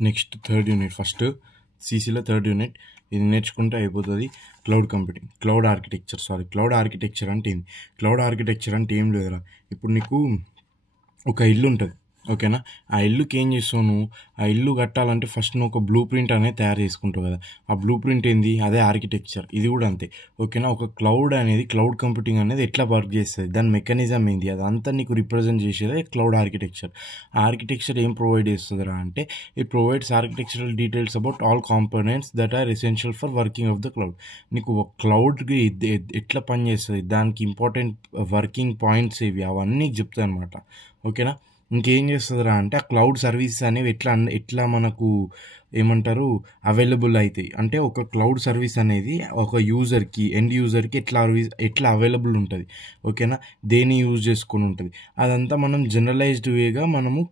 Next third unit, first సీసీలో third unit ఇది నేర్చుకుంటే అయిపోతుంది. క్లౌడ్ కంప్యూటింగ్, క్లౌడ్ ఆర్కిటెక్చర్ అంటే ఏంది? క్లౌడ్ ఆర్కిటెక్చర్ అంటే ఏం లేదురా, ఇప్పుడు నీకు ఒక ఇల్లు ఉంటుంది, ఓకేనా? ఆ ఇల్లుకి ఏం చేస్తావు నువ్వు? ఆ ఇల్లు కట్టాలంటే ఫస్ట్ నువ్వు ఒక బ్లూ ప్రింట్ అనేది తయారు చేసుకుంటావు కదా. ఆ బ్లూ ప్రింట్ ఏంది? అదే ఆర్కిటెక్చర్. ఇది కూడా అంతే, ఓకేనా? ఒక క్లౌడ్ కంప్యూటింగ్ అనేది ఎట్లా వర్క్ చేస్తుంది, దాని మెకానిజం ఏంది, అదంతా నీకు రిప్రజెంట్ చేసేదే క్లౌడ్ ఆర్కిటెక్చర్. ఆ ఆర్కిటెక్చర్ ఏం ప్రొవైడ్ చేస్తుందిరా అంటే, it provides architectural details about all components that are essential for working of the cloud. నీకు క్లౌడ్కి ఎట్లా పనిచేస్తుంది, దానికి ఇంపార్టెంట్ వర్కింగ్ పాయింట్స్ ఏవి, అవన్నీ చెప్తాయి అనమాట, ఓకేనా? ఇంకేం చేస్తుందిరా అంటే, ఆ క్లౌడ్ సర్వీసెస్ అనేవి ఎట్లా మనకు ఏమంటారు అవైలబుల్ అవుతాయి అంటే, ఒక క్లౌడ్ సర్వీస్ అనేది ఒక ఎండ్ యూజర్కి ఎట్లా అవైలబుల్ ఉంటుంది, ఓకేనా? దేన్ని యూజ్ చేసుకొని ఉంటుంది, అదంతా మనం జనరలైజ్డ్ వేగా మనము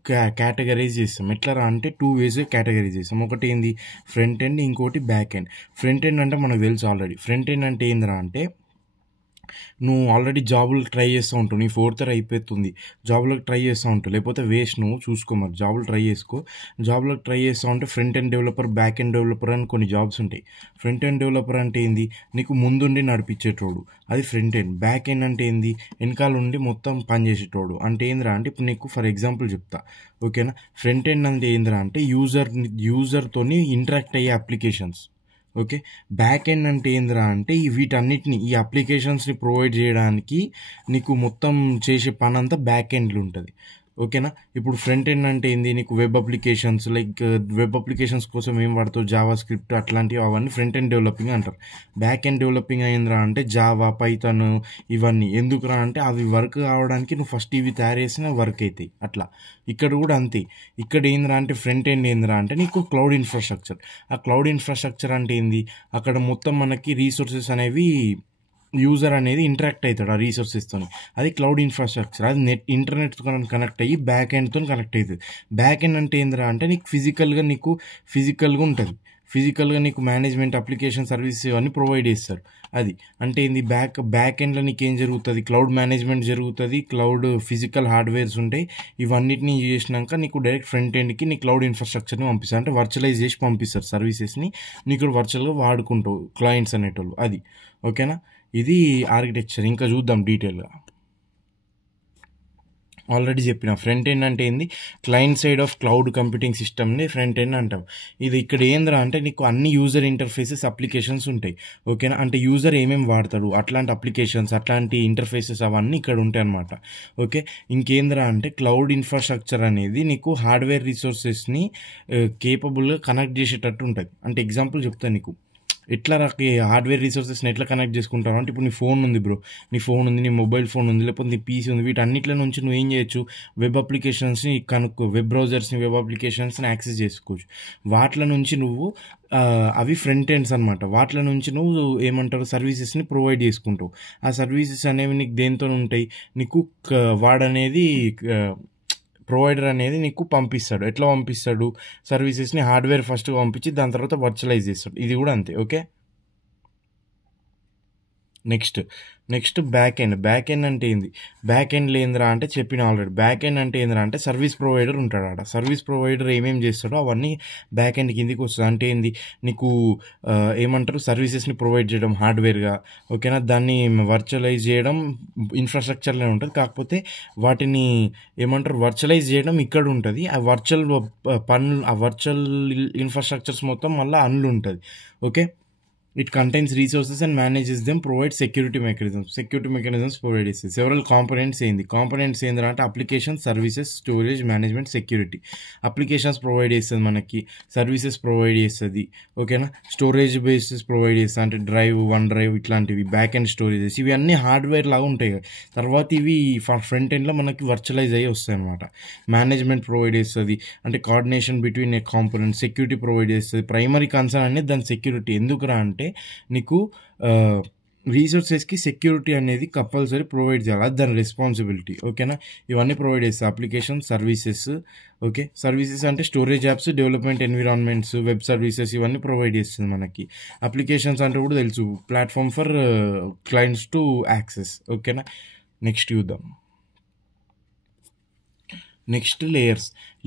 కేటగరైజ్ చేస్తాం. ఎట్లా అంటే 2 ways కేటగరైజ్ చేస్తాం. ఒకటి ఏంది, ఫ్రంట్ ఎండ్, ఇంకోటి బ్యాక్ ఎండ్. ఫ్రంట్ ఎండ్ అంటే మనకు తెలుసు ఆల్రెడీ. ఫ్రంట్ ఎండ్ అంటే ఏందిరా అంటే, నువ్వు ఆల్రెడీ జాబులు ట్రై చేస్తూ ఉంటావు, నీ 4th ఇయర్ అయిపోతుంది, జాబ్లోకి ట్రై చేస్తూ ఉంటావు, లేకపోతే వేస్ట్, నువ్వు చూసుకో, మరి జాబులు ట్రై చేసుకో. జాబ్లోకి ట్రై చేస్తూ ఉంటే front end developer, back end developer అని కొన్ని జాబ్స్ ఉంటాయి. ఫ్రంట్ ఎండ్ డెవలపర్ అంటే ఏంది, నీకు ముందుండి నడిపించేటోడు, అది ఫ్రంట్ ఎండ్. బ్యాక్ ఎండ్ అంటే ఏంది, వెనకాల ఉండి మొత్తం పని చేసేటోడు. అంటే ఏందిరా అంటే, ఇప్పుడు నీకు ఫర్ ఎగ్జాంపుల్ చెప్తా, ఓకేనా? ఫ్రంట్ ఎండ్ అంటే ఏందిరా అంటే, యూజర్తోని ఇంటరాక్ట్ అయ్యే అప్లికేషన్స్, ఓకే? బ్యాక్ ఎండ్ అంటే ఏందిరా అంటే, వీటన్నిటిని, ఈ అప్లికేషన్స్ని ప్రొవైడ్ చేయడానికి నీకు మొత్తం చేసే పని అంతా బ్యాక్ ఎండ్లో ఉంటుంది, ఓకేనా? ఇప్పుడు ఫ్రంట్ ఎండ్ అంటే ఏంది, నీకు వెబ్ అప్లికేషన్స్, వెబ్ అప్లికేషన్స్ కోసం ఏం వాడతావు, జావా స్క్రిప్ట్ అట్లాంటివి, అవన్నీ ఫ్రంట్ ఎండ్ డెవలపింగ్ అంటారు. బ్యాక్ ఎండ్ డెవలపింగ్ అయిందిరా అంటే, జావా, పైథాన్, ఇవన్నీ ఎందుకురా అంటే, అవి వర్క్ కావడానికి నువ్వు ఫస్ట్ ఇవి తయారు చేసిన వర్క్ అవుతాయి. అట్లా ఇక్కడ కూడా అంతే. ఇక్కడ ఏందిరా అంటే, ఫ్రంట్ ఎండ్ ఏందిరా అంటే నీకు క్లౌడ్ ఇన్ఫ్రాస్ట్రక్చర్. ఆ క్లౌడ్ ఇన్ఫ్రాస్ట్రక్చర్ అంటే ఏంది, అక్కడ మొత్తం మనకి రీసోర్సెస్ అనేవి, యూజర్ అనేది ఇంటరాక్ట్ అవుతాడు ఆ రీసోర్సెస్తో, అది క్లౌడ్ ఇన్ఫ్రాస్ట్రక్చర్. అది ఇంటర్నెట్తో కనెక్ట్ అయ్యి బ్యాక్ ఎండ్తో కనెక్ట్ అవుతుంది. బ్యాక్ ఎండ్ అంటే ఏందిరా అంటే, నీకు ఫిజికల్గా ఉంటుంది. ఫిజికల్గా నీకు మేనేజ్మెంట్, అప్లికేషన్ సర్వీసెస్ ఇవన్నీ ప్రొవైడ్ చేస్తారు. అది అంటే ఏంది, బ్యాక్ ఎండ్లో నీకు ఏం జరుగుతుంది, క్లౌడ్ మేనేజ్మెంట్ జరుగుతుంది, క్లౌడ్ ఫిజికల్ హార్డ్వేర్స్ ఉంటాయి. ఇవన్నిటిని చేసినాక నీకు డైరెక్ట్ ఫ్రంట్ ఎండ్కి నీ క్లౌడ్ ఇన్ఫ్రాస్ట్రక్చర్ని పంపిస్తారు, అంటే వర్చువలైజ్ చేసి పంపిస్తారు సర్వీసెస్ని, నీకు వర్చువల్గా వాడుకుంటావు క్లయింట్స్ అనేటోళ్ళు. అది ఓకేనా? ఇది ఆర్కిటెక్చర్. ఇంకా చూద్దాం డీటెయిల్గా. ఆల్రెడీ చెప్పిన ఫ్రంట్ ఎండ్ అంటే ఏంది, client side of cloud computing సిస్టమ్ని ఫ్రంట్ ఎండ్ అంటాం. ఇది ఇక్కడ ఏంద్రా అంటే, నీకు అన్ని యూజర్ ఇంటర్ఫేసెస్ అప్లికేషన్స్ ఉంటాయి, ఓకేనా? అంటే యూజర్ ఏమేమి వాడతాడు అట్లాంటి అప్లికేషన్స్, అట్లాంటి ఇంటర్ఫేసెస్ అవన్నీ ఇక్కడ ఉంటాయి అనమాట, ఓకే? ఇంకేంద్రా అంటే, క్లౌడ్ ఇన్ఫ్రాస్ట్రక్చర్ అనేది నీకు హార్డ్వేర్ రిసోర్సెస్ని కేపబుల్గా కనెక్ట్ చేసేటట్టు ఉంటుంది. అంటే ఎగ్జాంపుల్ చెప్తాను నీకు, ఎట్లా హార్డ్వేర్ రిసోర్సెస్ని ఎట్లా కనెక్ట్ చేసుకుంటావు అంటే, ఇప్పుడు నీ ఫోన్ ఉంది బ్రో, నీ ఫోన్ ఉంది, నీ మొబైల్ ఫోన్ ఉంది, లేకపోతే నీ పీసీ ఉంది, వీటన్నిటిలో నుంచి నువ్వు ఏం చేయొచ్చు, వెబ్ అప్లికేషన్స్ని వెబ్ బ్రౌజర్స్ని, వెబ్ అప్లికేషన్స్ని యాక్సెస్ చేసుకోవచ్చు. వాటిల నుంచి నువ్వు అవి ఫ్రంట్ ఎండ్స్ అనమాట. వాటిల నుంచి నువ్వు ఏమంటారు, సర్వీసెస్ని ప్రొవైడ్ చేసుకుంటావు. ఆ సర్వీసెస్ అనేవి నీకు దేంతో ఉంటాయి, నీకు వాడనేది ప్రొవైడర్ అనేది నీకు పంపిస్తాడు. ఎట్లా పంపిస్తాడు, సర్వీసెస్ని హార్డ్వేర్ ఫస్ట్ పంపించి దాని తర్వాత వర్చువలైజ్ చేస్తాడు. ఇది కూడా అంతే, ఓకే? నెక్స్ట్ బ్యాక్ ఎండ్ అంటే ఏంది, బ్యాక్ ఎండ్ ఏందిరా అంటే చెప్పిన ఆల్రెడీ. బ్యాక్ ఎండ్ అంటే ఏందిరా అంటే, సర్వీస్ ప్రొవైడర్ ఉంటాడు ఆడ. సర్వీస్ ప్రొవైడర్ ఏమేమి చేస్తాడో అవన్నీ బ్యాక్ ఎండ్ కిందికి వస్తుంది. అంటే ఏంది, నీకు ఏమంటారు, సర్వీసెస్ని ప్రొవైడ్ చేయడం హార్డ్వేర్గా, ఓకేనా? దాన్ని వర్చువలైజ్ చేయడం ఇన్ఫ్రాస్ట్రక్చర్లోనే ఉంటుంది. కాకపోతే వాటిని ఏమంటారు, వర్చువలైజ్ చేయడం ఇక్కడ ఉంటుంది. ఆ వర్చువల్ ఇన్ఫ్రాస్ట్రక్చర్స్ మొత్తం మళ్ళీ అందులో ఉంటుంది, okay? It contains resources and manages them, provides security mechanisms provide చేస్తుంది. సెవరల్ కాంపోనెంట్స్ ఏంది, కాంపోనెంట్స్ ఏంటంటే applications, services, storage, management, security. Applications provide చేస్తుంది మనకి, సర్వీసెస్ ప్రొవైడ్ చేస్తుంది, ఓకేనా? స్టోరేజ్ బేసెస్ ప్రొవైడ్ చేస్తుంది, అంటే వన్ డ్రైవ్ ఇట్లాంటివి, బ్యాక్ ఎండ్ స్టోరేజెస్, ఇవి అన్నీ హార్డ్వేర్ లాగా ఉంటాయి కదా. తర్వాత ఇవి ఫ్రంట్ ఎండ్లో మనకి వర్చువలైజ్ అయ్యి వస్తాయి అనమాట. మేనేజ్మెంట్ ప్రొవైడ్ చేస్తుంది, అంటే కోఆర్డినేషన్ బిట్వీన్ ఏ కాంపోనెంట్. సెక్యూరిటీ ప్రొవైడ్ చేస్తుంది. ప్రైమరీ కన్సర్న్ అనేది దాని సెక్యూరిటీ. ఎందుకురా అంటే, నీకు రీసోర్సెస్కి సెక్యూరిటీ అనేది కంపల్సరీ ప్రొవైడ్ చేయాలి, అది దాని రెస్పాన్సిబిలిటీ, ఓకేనా? ఇవన్నీ ప్రొవైడ్ చేస్తాయి. Application, services, okay? సర్వీసెస్ అంటే storage apps, development environments, web services, ఇవన్నీ ప్రొవైడ్ చేస్తుంది మనకి. అప్లికేషన్స్ అంటే కూడా తెలుసు, platform for clients to access, ఓకేనా? నెక్స్ట్ చూద్దాం. నెక్స్ట్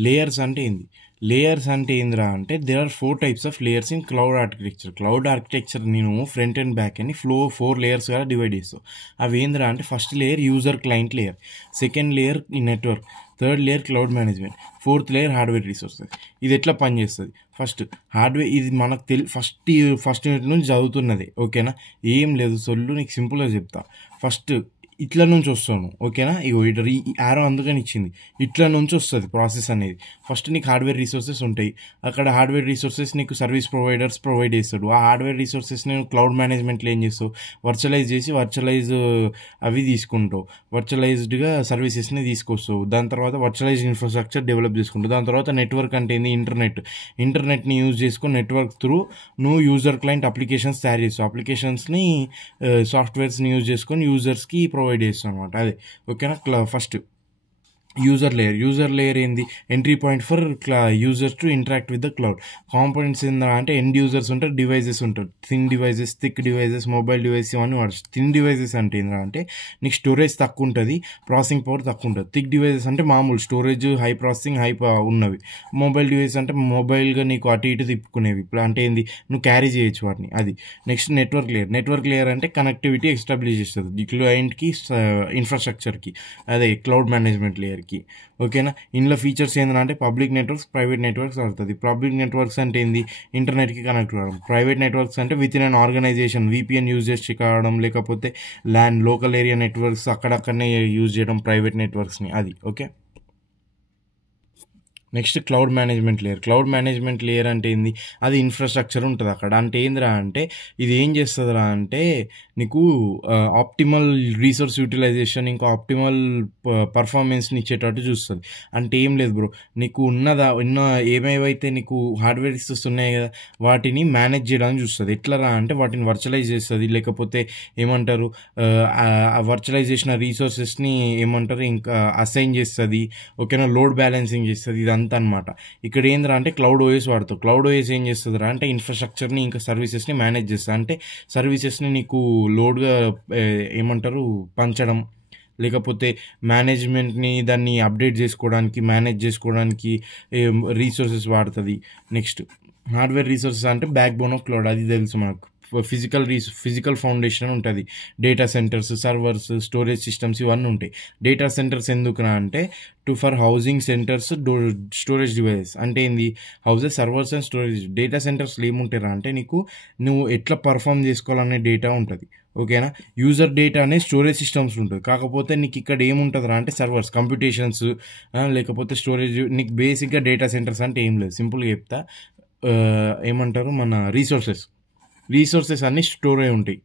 లేయర్స్ అంటే ఏంది, లేయర్స్ అంటే ఏంద్రా అంటే there are 4 types of layers in cloud architecture. Cloud architecture నేను ఫ్రంట్ అండ్ బ్యాక్ అని 4 లేయర్స్గా డివైడ్ చేస్తావు. అవి ఏంద్రా అంటే first layer user client layer, second layer network, third layer cloud management, fourth layer hardware resources. ఇది ఎట్లా పనిచేస్తుంది? ఫస్ట్ హార్డ్వేర్, ఇది మనకు ఫస్ట్ యూనిట్ నుంచి చదువుతున్నది, ఓకేనా? ఏం లేదు, సొల్లు నీకు సింపుల్గా చెప్తా. ఫస్ట్ ఇట్లా నుంచి వస్తాను, ఓకేనా? ఇగో ఈ యారో అందుకని ఇచ్చింది, ఇట్లా నుంచి వస్తుంది ప్రాసెస్ అనేది. ఫస్ట్ నీకు హార్డ్వేర్ రిసోర్సెస్ ఉంటాయి. అక్కడ హార్డ్వేర్ రిసోర్సెస్ నీకు సర్వీస్ ప్రొవైడర్స్ ప్రొవైడ్ చేస్తాడు. ఆ హార్డ్వేర్ రిసోర్సెస్ నేను క్లౌడ్ మేనేజ్మెంట్లో ఏం చేస్తావు, వర్చువలైజ్ చేసి అవి తీసుకుంటావు, వర్చువలైజ్డ్గా సర్వీసెస్ని తీసుకొస్తావు. దాని తర్వాత వర్చువలైజ్డ్ ఇన్ఫ్రాస్ట్రక్చర్ డెవలప్ చేసుకుంటావు. దాని తర్వాత నెట్వర్క్ అంటే ఏంది, ఇంటర్నెట్ని యూజ్ చేసుకొని నెట్వర్క్ త్రూ నువ్వు యూజర్ క్లయింట్ అప్లికేషన్స్ తయారు చేస్తావు. అప్లికేషన్స్ని సాఫ్ట్వేర్స్ని యూజ్ చేసుకొని యూజర్స్కి ప్రొవైడ్ చేస్తాం అనమాట. అదే ఓకేనా. ఫస్ట్ యూజర్ లేయర్ ఏంది, entry point for users to interact with the cloud. Components ఏందా అంటే ఎండ్ యూజర్స్ ఉంటారు, డివైజెస్ ఉంటారు, thin devices, thick devices, mobile device, ఇవన్నీ వాడచ్చు. థిన్ డివైజెస్ అంటే ఏందా అంటే నీకు స్టోరేజ్ తక్కువ ఉంటుంది, ప్రాసెసింగ్ పవర్ తక్కువ ఉంటుంది. థిక్ డివైజెస్ అంటే మామూలు స్టోరేజ్, హై ప్రాసెసింగ్, ఉన్నవి. మొబైల్ డివైస్ అంటే మొబైల్గా నీకు అటు ఇటు తిప్పుకునేవి, ఇప్పుడు అంటే ఏంది నువ్వు క్యారీ చేయొచ్చు వాటిని. అది నెక్స్ట్ నెట్వర్క్ లేయర్ అంటే కనెక్టివిటీ ఎస్టాబ్లిష్ చేస్తుంది క్లయింట్కి, ఇన్ఫ్రాస్ట్రక్చర్కి, అదే క్లౌడ్ మేనేజ్మెంట్ లేయర్ కి, ఓకేనా. ఇందులో ఫీచర్స్ ఏంటంటే పబ్లిక్ నెట్వర్క్స్, ప్రైవేట్ నెట్వర్క్స్ అవుతుంది. పబ్లిక్ నెట్వర్క్స్ అంటే ఏంది, ఇంటర్నెట్కి కనెక్ట్ కావడం. ప్రైవేట్ నెట్వర్క్స్ అంటే within an organisation VPN use చేసి కావడం, లేకపోతే లోకల్ ఏరియా నెట్వర్క్స్ అక్కడక్కడనే యూజ్ చేయడం ప్రైవేట్ నెట్వర్క్స్ని. అది okay. Next cloud management layer అంటే ఏంది, అది ఇన్ఫ్రాస్ట్రక్చర్ ఉంటుంది అక్కడ. అంటే ఏందిరా అంటే ఇది ఏం చేస్తుందిరా అంటే నీకు ఆప్టిమల్ రీసోర్స్ యూటిలైజేషన్, ఇంకా ఆప్టిమల్ పర్ఫార్మెన్స్ని ఇచ్చేటట్టు చూస్తుంది. అంటే ఏం లేదు బ్రో, నీకు ఏమేవైతే నీకు హార్డ్వేర్ రిసోర్స్ ఉన్నాయి కదా వాటిని మేనేజ్ చేయడానికి చూస్తుంది. ఎట్లరా అంటే వాటిని వర్చువలైజ్ చేస్తుంది, లేకపోతే ఏమంటారు వర్చువలైజ్ చేసిన రీసోర్సెస్ని ఏమంటారు ఇంకా అసైన్ చేస్తుంది, ఓకేనా. లోడ్ బ్యాలెన్సింగ్ చేస్తుంది, ఇదంతా అనమాట. ఇక్కడ ఏంద్రా అంటే క్లౌడ్ ఓఎస్ వాడుతావు. క్లౌడ్ ఓఎస్ ఏం చేస్తుందిరా అంటే ఇన్ఫ్రాస్ట్రక్చర్ని ఇంకా సర్వీసెస్ని మేనేజ్ చేస్తుంది. అంటే సర్వీసెస్ని నీకు లోడ్గా ఏమంటారు పంచడం, లేకపోతే మేనేజ్మెంట్ని దాన్ని అప్డేట్ చేసుకోవడానికి, మేనేజ్ చేసుకోవడానికి రీసోర్సెస్ వాడుతుంది. నెక్స్ట్ హార్డ్వేర్ రిసోర్సెస్ అంటే బ్యాక్ బోన్ ఆఫ్ క్లౌడ్, అది తెలుసు మనకు. ఫిజికల్ ఫౌండేషన్ ఉంటుంది, data centres, servers, storage systems, ఇవన్నీ ఉంటాయి. డేటా సెంటర్స్ ఎందుకునా అంటే for housing centres, storage devices అంటే ఏంది, houses, servers and storage. Data సెంటర్స్లో ఏముంటారా అంటే నువ్వు ఎట్లా పర్ఫామ్ చేసుకోవాలనే డేటా ఉంటుంది, ఓకేనా. యూజర్ డేటా అనేది స్టోరేజ్ సిస్టమ్స్ ఉంటుంది. కాకపోతే నీకు ఇక్కడ ఏముంటుందిరా అంటే సర్వర్స్, కంప్యూటేషన్స్, లేకపోతే స్టోరేజ్. నీకు బేసిక్గా డేటా సెంటర్స్ అంటే ఏం లేదు, సింపుల్గా చెప్తా. ఏమంటారు మన రీసోర్సెస్ అన్నీ స్టోర్ అయి ఉంటాయి.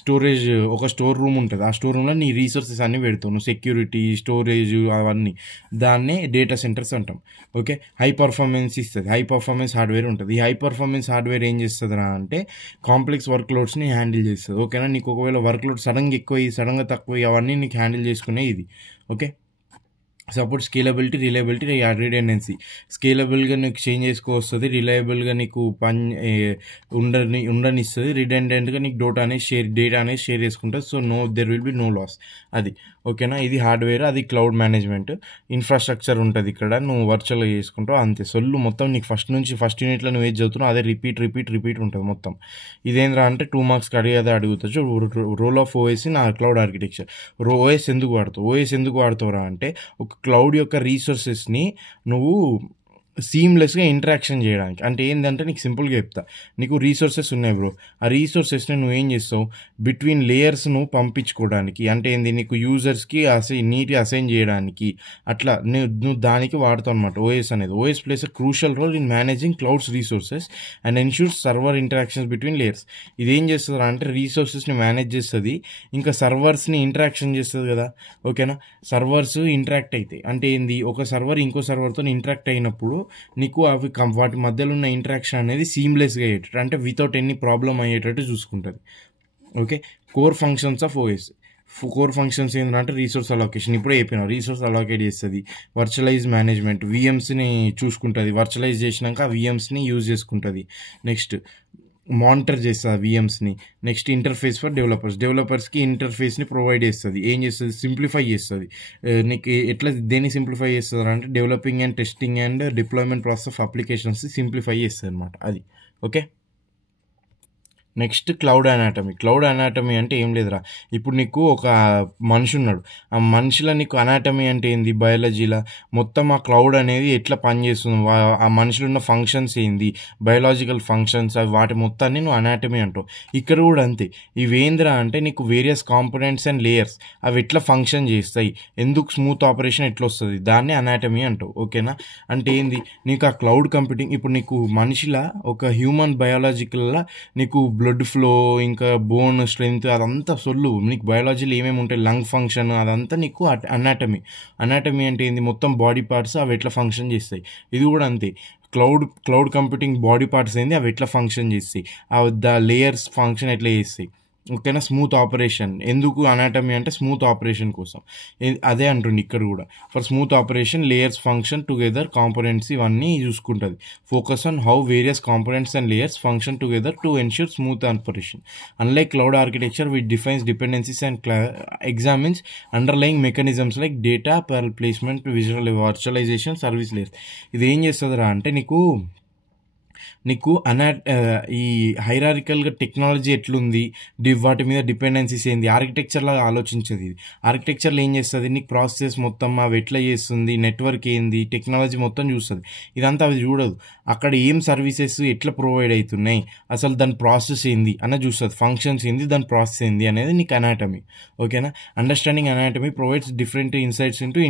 స్టోరేజ్ ఒక స్టోర్ రూమ్ ఉంటుంది, ఆ స్టోర్ రూమ్లో నీ రీసోర్సెస్ అన్నీ పెడతావు నువ్వు, సెక్యూరిటీ, స్టోరేజ్, అవన్నీ. దాన్నే డేటా సెంటర్స్ అంటాం, ఓకే. హై పర్ఫార్మెన్స్ ఇస్తుంది, హై పర్ఫార్మెన్స్ హార్డ్వేర్ ఉంటుంది. ఈ హై పర్ఫార్మెన్స్ హార్డ్వేర్ ఏం చేస్తుందిరా అంటే కాంప్లెక్స్ వర్క్ లోడ్స్ని హ్యాండిల్ చేస్తుంది, ఓకేనా. నీకు ఒకవేళ వర్క్ లోడ్ సడన్గా ఎక్కువ, సడన్గా తక్కువ, అవన్నీ నీకు హ్యాండిల్ చేసుకునే ఇది, okay. Support scalability, reliability, redundancy. స్కేలబుల్గా నీకు చేంజ్ చేసుకోవస్తుంది, రిలయబుల్గా నీకు ఉండనిస్తుంది, రిడెండెంట్గా నీకు డేటా అనేది షేర్ చేసుకుంటుంది. So there will be no loss, అది ఓకేనా. ఇది హార్డ్వేర్, అది క్లౌడ్ మేనేజ్మెంట్. ఇన్ఫ్రాస్ట్రక్చర్ ఉంటుంది ఇక్కడ, నువ్వు వర్చువల్గా చేసుకుంటావు అంతే. సొల్లు మొత్తం నీకు ఫస్ట్ యూనిట్లో నువ్వు ఏది చదువుతున్నావు అదే రిపీట్ ఉంటుంది మొత్తం. ఇదేంద్రా అంటే 2 మార్క్స్కి అడుగుతాచ్చు. రోల్ ఆఫ్ ఓఎస్ నా క్లౌడ్ ఆర్కిటెక్చర్. ఓఎస్ ఎందుకు వాడుతావురా అంటే ఒక క్లౌడ్ యొక్క రీసోర్సెస్ని నువ్వు సీమ్లెస్గా ఇంటరాక్షన్ చేయడానికి. అంటే ఏంటంటే నీకు సింపుల్గా చెప్తా, నీకు రీసోర్సెస్ ఉన్నాయి బ్రో, ఆ రీసోర్సెస్ని నువ్వేం చేస్తావు బిట్వీన్ లేయర్స్ నువ్వు పంపించుకోవడానికి. అంటే ఏంది నీకు యూజర్స్కి నీట్గా అసైన్ చేయడానికి, అట్లా నువ్వు దానికి వాడుతావు అనమాట. ఓఎస్ అనేది OS plays a crucial role in managing clouds resources and ensures server interactions between layers. ఇదేం చేస్తుంది అంటే రీసోర్సెస్ని మేనేజ్ చేస్తుంది, ఇంకా సర్వర్స్ని ఇంటరాక్షన్ చేస్తుంది కదా, ఓకేనా. సర్వర్స్ ఇంటరాక్ట్ అవుతాయి అంటే ఏంది, ఒక సర్వర్ ఇంకో సర్వర్తో ఇంటరాక్ట్ అయినప్పుడు నీకు అవి వాటి మధ్యలో ఉన్న ఇంటరాక్షన్ అనేది సీమ్లెస్గా అయ్యేటట్టు, అంటే వితౌట్ ఎనీ ప్రాబ్లం అయ్యేటట్టు చూసుకుంటుంది, okay. Core functions of OS. Core functions ఏంటంటే రీసోర్స్ అలొకేషన్, ఇప్పుడే చెప్పినావు, రీసోర్స్ అలొకేట్ చేస్తుంది. వర్చువలైజ్ మేనేజ్మెంట్, VMస్ని చూసుకుంటుంది, వర్చువలైజ్ చేసినాక VMస్ని యూజ్ చేసుకుంటుంది. నెక్స్ట్ మానిటర్ చేస్తుంది విఎమ్స్ని. నెక్స్ట్ ఇంటర్ఫేస్ ఫర్ డెవలపర్స్కి ఇంటర్ఫేస్ని ప్రొవైడ్ చేస్తుంది. ఏం చేస్తుంది, సింప్లిఫై చేస్తుంది. నీకు ఎట్లా దేన్ని సింప్లిఫై చేస్తుంది అంటే developing and testing and deployment process of applications simplify చేస్తుంది అనమాట అది. ఓకే, నెక్స్ట్ క్లౌడ్ అనాటమీ అంటే ఏం లేదురా, ఇప్పుడు నీకు ఒక మనిషి ఉన్నాడు, ఆ మనిషిలో నీకు అనాటమీ అంటే ఏంది, బయాలజీలో మొత్తం ఆ క్లౌడ్ అనేది ఎట్లా పనిచేస్తుంది, ఆ మనిషిలో ఉన్న ఫంక్షన్స్ ఏంది, బయాలజికల్ ఫంక్షన్స్, అవి వాటి మొత్తాన్ని నువ్వు అనాటమీ అంటావు. ఇక్కడ కూడా అంతే. ఇవేంద్రా అంటే నీకు వేరియస్ కాంపోనెంట్స్ అండ్ లేయర్స్ అవి ఎట్లా ఫంక్షన్ చేస్తాయి, ఎందుకు స్మూత్ ఆపరేషన్ ఎట్లా వస్తుంది, దాన్ని అనాటమీ అంటావు. ఓకేనా, అంటే ఏంది, నీకు ఆ క్లౌడ్ కంప్యూటింగ్ ఇప్పుడు నీకు మనిషిలా ఒక హ్యూమన్ బయాలజికల్లా నీకు బ్లడ్ ఫ్లో ఇంకా బోన్ స్ట్రెంగ్త్ అదంతా సొల్లు, నీకు బయాలజీలో ఏమేమి ఉంటాయి, లంగ్ ఫంక్షన్ అదంతా నీకు అనాటమీ అంటే ఏంది, మొత్తం బాడీ పార్ట్స్ అవి ఎట్లా ఫంక్షన్ చేస్తాయి. ఇది కూడా అంతే. క్లౌడ్ కంప్యూటింగ్ బాడీ పార్ట్స్ ఏంది, అవి ఎట్లా ఫంక్షన్ చేస్తాయి, ద లేయర్స్ ఫంక్షన్ ఎట్లా చేస్తాయి. ఓకేనా, స్మూత్ ఆపరేషన్ ఎందుకు అనాటమీ అంటే స్మూత్ ఆపరేషన్ కోసం. అదే అంటుండే ఇక్కడ కూడా, for smooth operation layers function together components ఇవన్నీ చూసుకుంటుంది. Focus on how various components and layers function together to ensure smooth operation. Unlike cloud architecture which defines dependencies and examines underlying mechanisms like data placement, virtualisation, service layers. ఇది ఏం చేస్తుందిరా అంటే నీకు ఈ హైరారికల్గా technology ఎట్లుంది, వాటి మీద డిపెండెన్సీస్ ఏంది, ఆర్కిటెక్చర్లో ఆలోచించేది. ఇది ఆర్కిటెక్చర్లో ఏం చేస్తుంది, నీకు ప్రాసెస్ మొత్తం అవి ఎట్లా చేస్తుంది, నెట్వర్క్ ఏంది, టెక్నాలజీ మొత్తం చూస్తుంది. ఇదంతా అవి చూడదు. అక్కడ ఏం సర్వీసెస్ ఎట్లా ప్రొవైడ్ అవుతున్నాయి, అసలు దాని ప్రాసెస్ ఏంది అన్న చూస్తుంది, ఫంక్షన్స్ ఏంది, దాని ప్రాసెస్ ఏంది అనేది నీకు అనాటమీ. ఓకేనా, understanding anatomy provides different insights into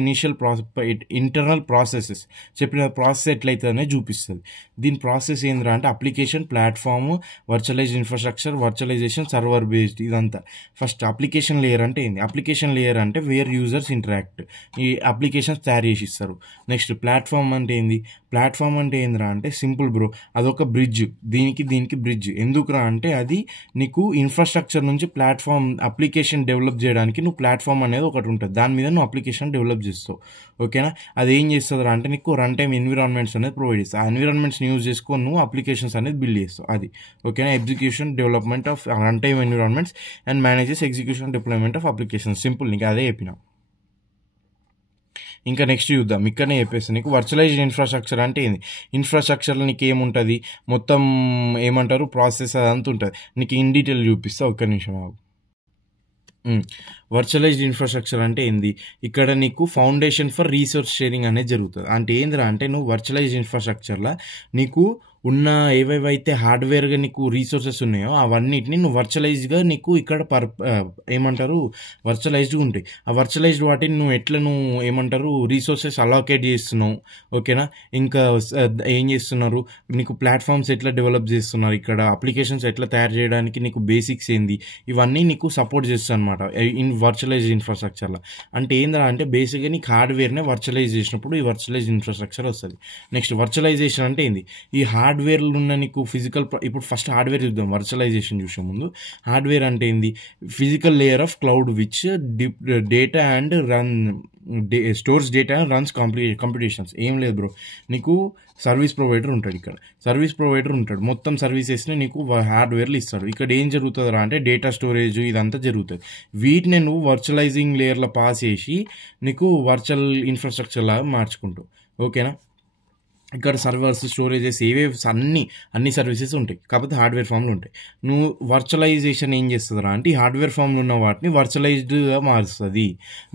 internal processes. చెప్పిన ప్రాసెస్ ఎట్లయితే అనేది చూపిస్తుంది. దీని ప్రాసెస్ ఏంద్రా అంటే application, platform, virtualised infrastructure, virtualisation, server based. ఇదంతా ఫస్ట్ అప్లికేషన్ లేయర్ అంటే ఏంది, అప్లికేషన్ లేయర్ అంటే వేర్ యూజర్స్ ఇంటరాక్ట్, ఈ అప్లికేషన్స్ తయారు చేసి ఇస్తారు. నెక్స్ట్ ప్లాట్ఫామ్ అంటే ఏంది, ప్లాట్ఫామ్ అంటే ఏందిరా అంటే సింపుల్ బ్రో, అదొక బ్రిడ్జ్, దీనికి బ్రిడ్జ్. ఎందుకురా అంటే అది నీకు ఇన్ఫ్రాస్ట్రక్చర్ నుంచి ప్లాట్ఫామ్ అప్లికేషన్ డెవలప్ చేయడానికి నువ్వు ప్లాట్ఫామ్ అనేది ఒకటి ఉంటుంది, దాని మీద నువ్వు అప్లికేషన్ డెవలప్ చేస్తావు. ఓకేనా, అది ఏం చేస్తుందిరా అంటే నీకు రన్ టైమ్ ఎన్విరాన్మెంట్స్ అనేది ప్రొవైడ్ చేస్తావు. ఆ ఎన్విరాన్మెంట్స్ని యూజ్ చేసుకొని నువ్వు అప్లికేషన్స్ అనేది బిల్డ్ చేస్తావు. అది ఓకేనా, execution development of run time environments and manages execution deployment of applications. Simple, నీకు అదే చెప్పిన. ఇంకా నెక్స్ట్ చూద్దాం, ఇక్కడనే చెప్పేసి నీకు వర్చువలైజ్డ్ ఇన్ఫ్రాస్ట్రక్చర్ అంటే ఏంది. ఇన్ఫ్రాస్ట్రక్చర్లో నీకు ఏముంటుంది, మొత్తం ఏమంటారు ప్రాసెస్ అదంతా ఉంటుంది. నీకు ఇన్ డీటెయిల్ చూపిస్తా, ఒక్క నిమిషం ఆగు. వర్చువలైజ్డ్ ఇన్ఫ్రాస్ట్రక్చర్ అంటే ఏంది, ఇక్కడ నీకు ఫౌండేషన్ ఫర్ రీసోర్స్ షేరింగ్ అనేది జరుగుతుంది. అంటే ఏందిరా అంటే నువ్వు వర్చువలైజ్డ్ ఇన్ఫ్రాస్ట్రక్చర్లో నీకు ఉన్న ఏవేవైతే హార్డ్వేర్గా నీకు రీసోర్సెస్ ఉన్నాయో అవన్నిటిని నువ్వు వర్చువలైజ్డ్గా నీకు ఇక్కడ వర్చువలైజ్డ్గా ఉంటాయి. ఆ వర్చువలైజ్డ్ వాటిని నువ్వు ఎట్లా రీసోర్సెస్ అలాకేట్ చేస్తున్నావు. ఓకేనా, ఇంకా ఏం చేస్తున్నారు, నీకు ప్లాట్ఫామ్స్ ఎట్లా డెవలప్ చేస్తున్నారు, ఇక్కడ అప్లికేషన్స్ ఎట్లా తయారు చేయడానికి నీకు బేసిక్స్ ఏంది, ఇవన్నీ నీకు సపోర్ట్ చేస్తుంది అనమాట ఇన్ వర్చువలైజ్డ్ ఇన్ఫ్రాస్ట్రక్చర్లో. అంటే ఏంద్రా అంటే బేసిక్గా నీకు హార్డ్వేర్నే వర్చువలైజ్ చేసినప్పుడు ఈ వర్చువలైజ్డ్ ఇన్ఫ్రాస్ట్రక్చర్ వస్తుంది. నెక్స్ట్ వర్చువలైజేషన్ అంటే ఏంది, ఈ హార్డ్వేర్లు ఉన్న నీకు ఫిజికల్ ఇప్పుడు ఫస్ట్ హార్డ్వేర్ చూద్దాం, వర్చువలైజేషన్ చూసే ముందు. హార్డ్వేర్ అంటే ఏంది, physical layer of cloud which data and stores data runs computations. ఏం లేదు బ్రో, నీకు సర్వీస్ ప్రొవైడర్ ఉంటాడు, ఇక్కడ సర్వీస్ ప్రొవైడర్ ఉంటాడు, మొత్తం సర్వీసెస్ని నీకు హార్డ్వేర్లు ఇస్తాడు. ఇక్కడ ఏం జరుగుతుందిరా అంటే డేటా స్టోరేజ్ ఇదంతా జరుగుతుంది. వీటిని నువ్వు వర్చువలైజింగ్ లేయర్లో పాస్ చేసి నీకు వర్చువల్ ఇన్ఫ్రాస్ట్రక్చర్ లాగా మార్చుకుంటావు. ఓకేనా, ఇక్కడ సర్వర్స్, స్టోరేజెస్ అన్ని సర్వీసెస్ ఉంటాయి, కాకపోతే హార్డ్వేర్ ఫామ్లు ఉంటాయి. నువ్వు వర్చువలైజేషన్ ఏం చేస్తుందిరా అంటే ఈ హార్డ్వేర్ ఫామ్లు ఉన్న వాటిని వర్చువలైజ్డ్గా మారుస్తుంది,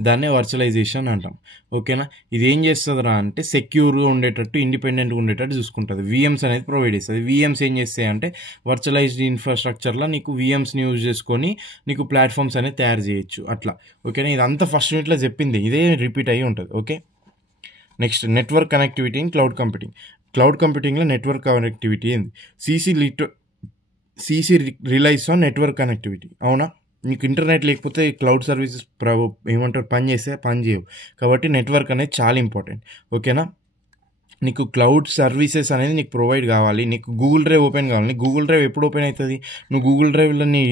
దాన్నే వర్చువలైజేషన్ అంటాం. ఓకేనా, ఇది ఏం చేస్తుందిరా అంటే సెక్యూర్గా ఉండేటట్టు, ఇండిపెండెంట్గా ఉండేటట్టు చూసుకుంటుంది. విఎమ్స్ అనేది ప్రొవైడ్ చేస్తుంది. విఎమ్స్ ఏం చేస్తాయి అంటే వర్చువలైజ్డ్ ఇన్ఫ్రాస్ట్రక్చర్లో నీకు విఎమ్స్ని యూజ్ చేసుకొని నీకు ప్లాట్ఫామ్స్ అనేది తయారు చేయొచ్చు అట్లా. ఓకేనా, ఇదంతా ఫస్ట్ యూనిట్లో చెప్పింది, ఇదే రిపీట్ అయ్యి ఉంటుంది. Okay, next network connectivity in cloud కంప్యూటింగ్లో నెట్వర్క్ కనెక్టివిటీ ఏంది, CC relies on network connectivity. అవునా, నీకు ఇంటర్నెట్ లేకపోతే క్లౌడ్ సర్వీసెస్ పని చేయవు, కాబట్టి నెట్వర్క్ అనేది చాలా ఇంపార్టెంట్. ఓకేనా, నీకు క్లౌడ్ సర్వీసెస్ అనేది నీకు ప్రొవైడ్ కావాలి. నీకు గూగుల్ డ్రైవ్ ఓపెన్ కావాలి. నీకు గూగుల్ డ్రైవ్ ఎప్పుడు ఓపెన్ అవుతుంది? నువ్వు గూగుల్ డ్రైవ్లో నీ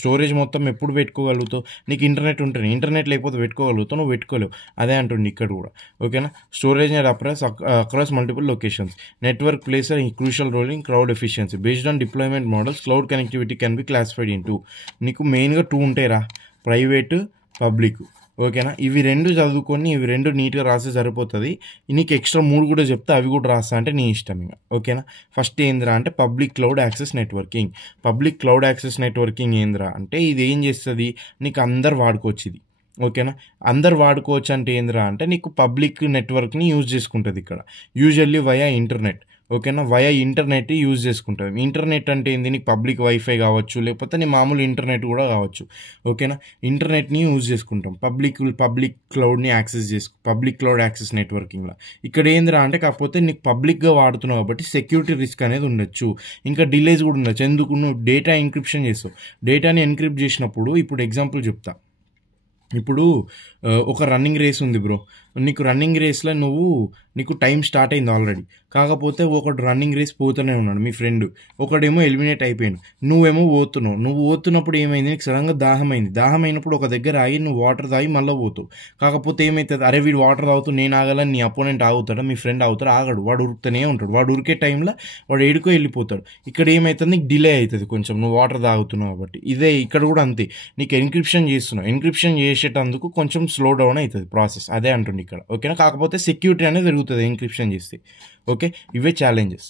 స్టోరేజ్ మొత్తం ఎప్పుడు పెట్టుకోగలుగుతావు? నీకు ఇంటర్నెట్ ఉంటుంది. ఇంటర్నెట్ లేకపోతే పెట్టుకోగలుగుతావు, నువ్వు పెట్టుకోలేవు. అదే అంటుంది ఇక్కడ కూడా. ఓకేనా? Storage and across multiple locations. Network place a crucial role in cloud efficiency. Based on deployment models, cloud connectivity can be classified into నీకు మెయిన్గా 2 ఉంటాయిరా, ప్రైవేట్, పబ్లిక్. ఓకేనా? ఇవి 2 చదువుకొని ఇవి 2 నీట్గా రాస్తే సరిపోతుంది. నీకు ఎక్స్ట్రా 3 కూడా చెప్తే అవి కూడా రాస్తా అంటే నీ ఇష్టం ఇక. ఓకేనా? ఫస్ట్ ఏందిరా అంటే public cloud access networking. Public cloud access networking ఏందిరా అంటే ఇది ఏం చేస్తుంది, నీకు అందరు వాడుకోవచ్చు ఇది. ఓకేనా? అందరు వాడుకోవచ్చు అంటే ఏందిరా అంటే నీకు పబ్లిక్ నెట్వర్క్ని యూజ్ చేసుకుంటుంది ఇక్కడ, యూజువల్లీ వయా ఇంటర్నెట్. ఓకేనా? వయా ఇంటర్నెట్ యూజ్ చేసుకుంటుంది. ఇంటర్నెట్ అంటే ఏంది, నీకు పబ్లిక్ వైఫై కావచ్చు, లేకపోతే నీ మామూలు ఇంటర్నెట్ కూడా కావచ్చు. ఓకేనా? ఇంటర్నెట్ని యూజ్ చేసుకుంటాం. పబ్లిక్ క్లౌడ్ని పబ్లిక్ క్లౌడ్ యాక్సెస్ నెట్వర్కింగ్లో ఇక్కడ ఏందిరా అంటే కాకపోతే నీకు పబ్లిక్గా వాడుతున్నావు కాబట్టి సెక్యూరిటీ రిస్క్ అనేది ఉండొచ్చు, ఇంకా డిలేస్ కూడా ఉండొచ్చు. ఎందుకు? నువ్వు డేటా ఎన్క్రిప్షన్ చేస్తావు. డేటాని ఎన్క్రిప్ట్ చేసినప్పుడు ఇప్పుడు ఎగ్జాంపుల్ చెప్తా. ఇప్పుడు ఒక రన్నింగ్ రేస్ ఉంది బ్రో. నీకు రన్నింగ్ రేస్లో నీకు టైం స్టార్ట్ అయింది ఆల్రెడీ. కాకపోతే ఒకడు రన్నింగ్ రేస్ పోతూనే ఉన్నాడు, మీ ఫ్రెండ్. ఒకడేమో ఎలిమినేట్ అయిపోయాడు, నువ్వు పోతున్నప్పుడు ఏమైంది, నీకు సడన్గా దాహం అయినప్పుడు ఒక దగ్గర ఆగి నువ్వు వాటర్ తాగి మళ్ళీ పోతావు. కాకపోతే ఏమవుతుంది, అరే వీడు వాటర్ తాగుతూ నేను ఆగాలని నీ అపోనెంట్ ఆగుతాడా, మీ ఫ్రెండ్ ఆగుతాడు? ఆగడు, వాడు ఉరుకుతూనే ఉంటాడు. వాడు ఉరికే టైంలో వాడు ఏడుకో వెళ్ళిపోతాడు. ఇక్కడ ఏమవుతుంది, నీకు డిలే అవుతుంది కొంచెం, నువ్వు వాటర్ తాగుతున్నావు కాబట్టి. ఇదే ఇక్కడ కూడా అంతే, నీకు ఎన్క్రిప్షన్ చేసేటందుకు కొంచెం స్లో డౌన్ అవుతుంది ప్రాసెస్. అదే అంటుంది ఇక్కడ. ఓకేనా? కాకపోతే సెక్యూరిటీ అనేది పెరుగుతుంది ఎన్క్రిప్షన్ చేస్తే. ఓకే, ఇవే ఛాలెంజెస్.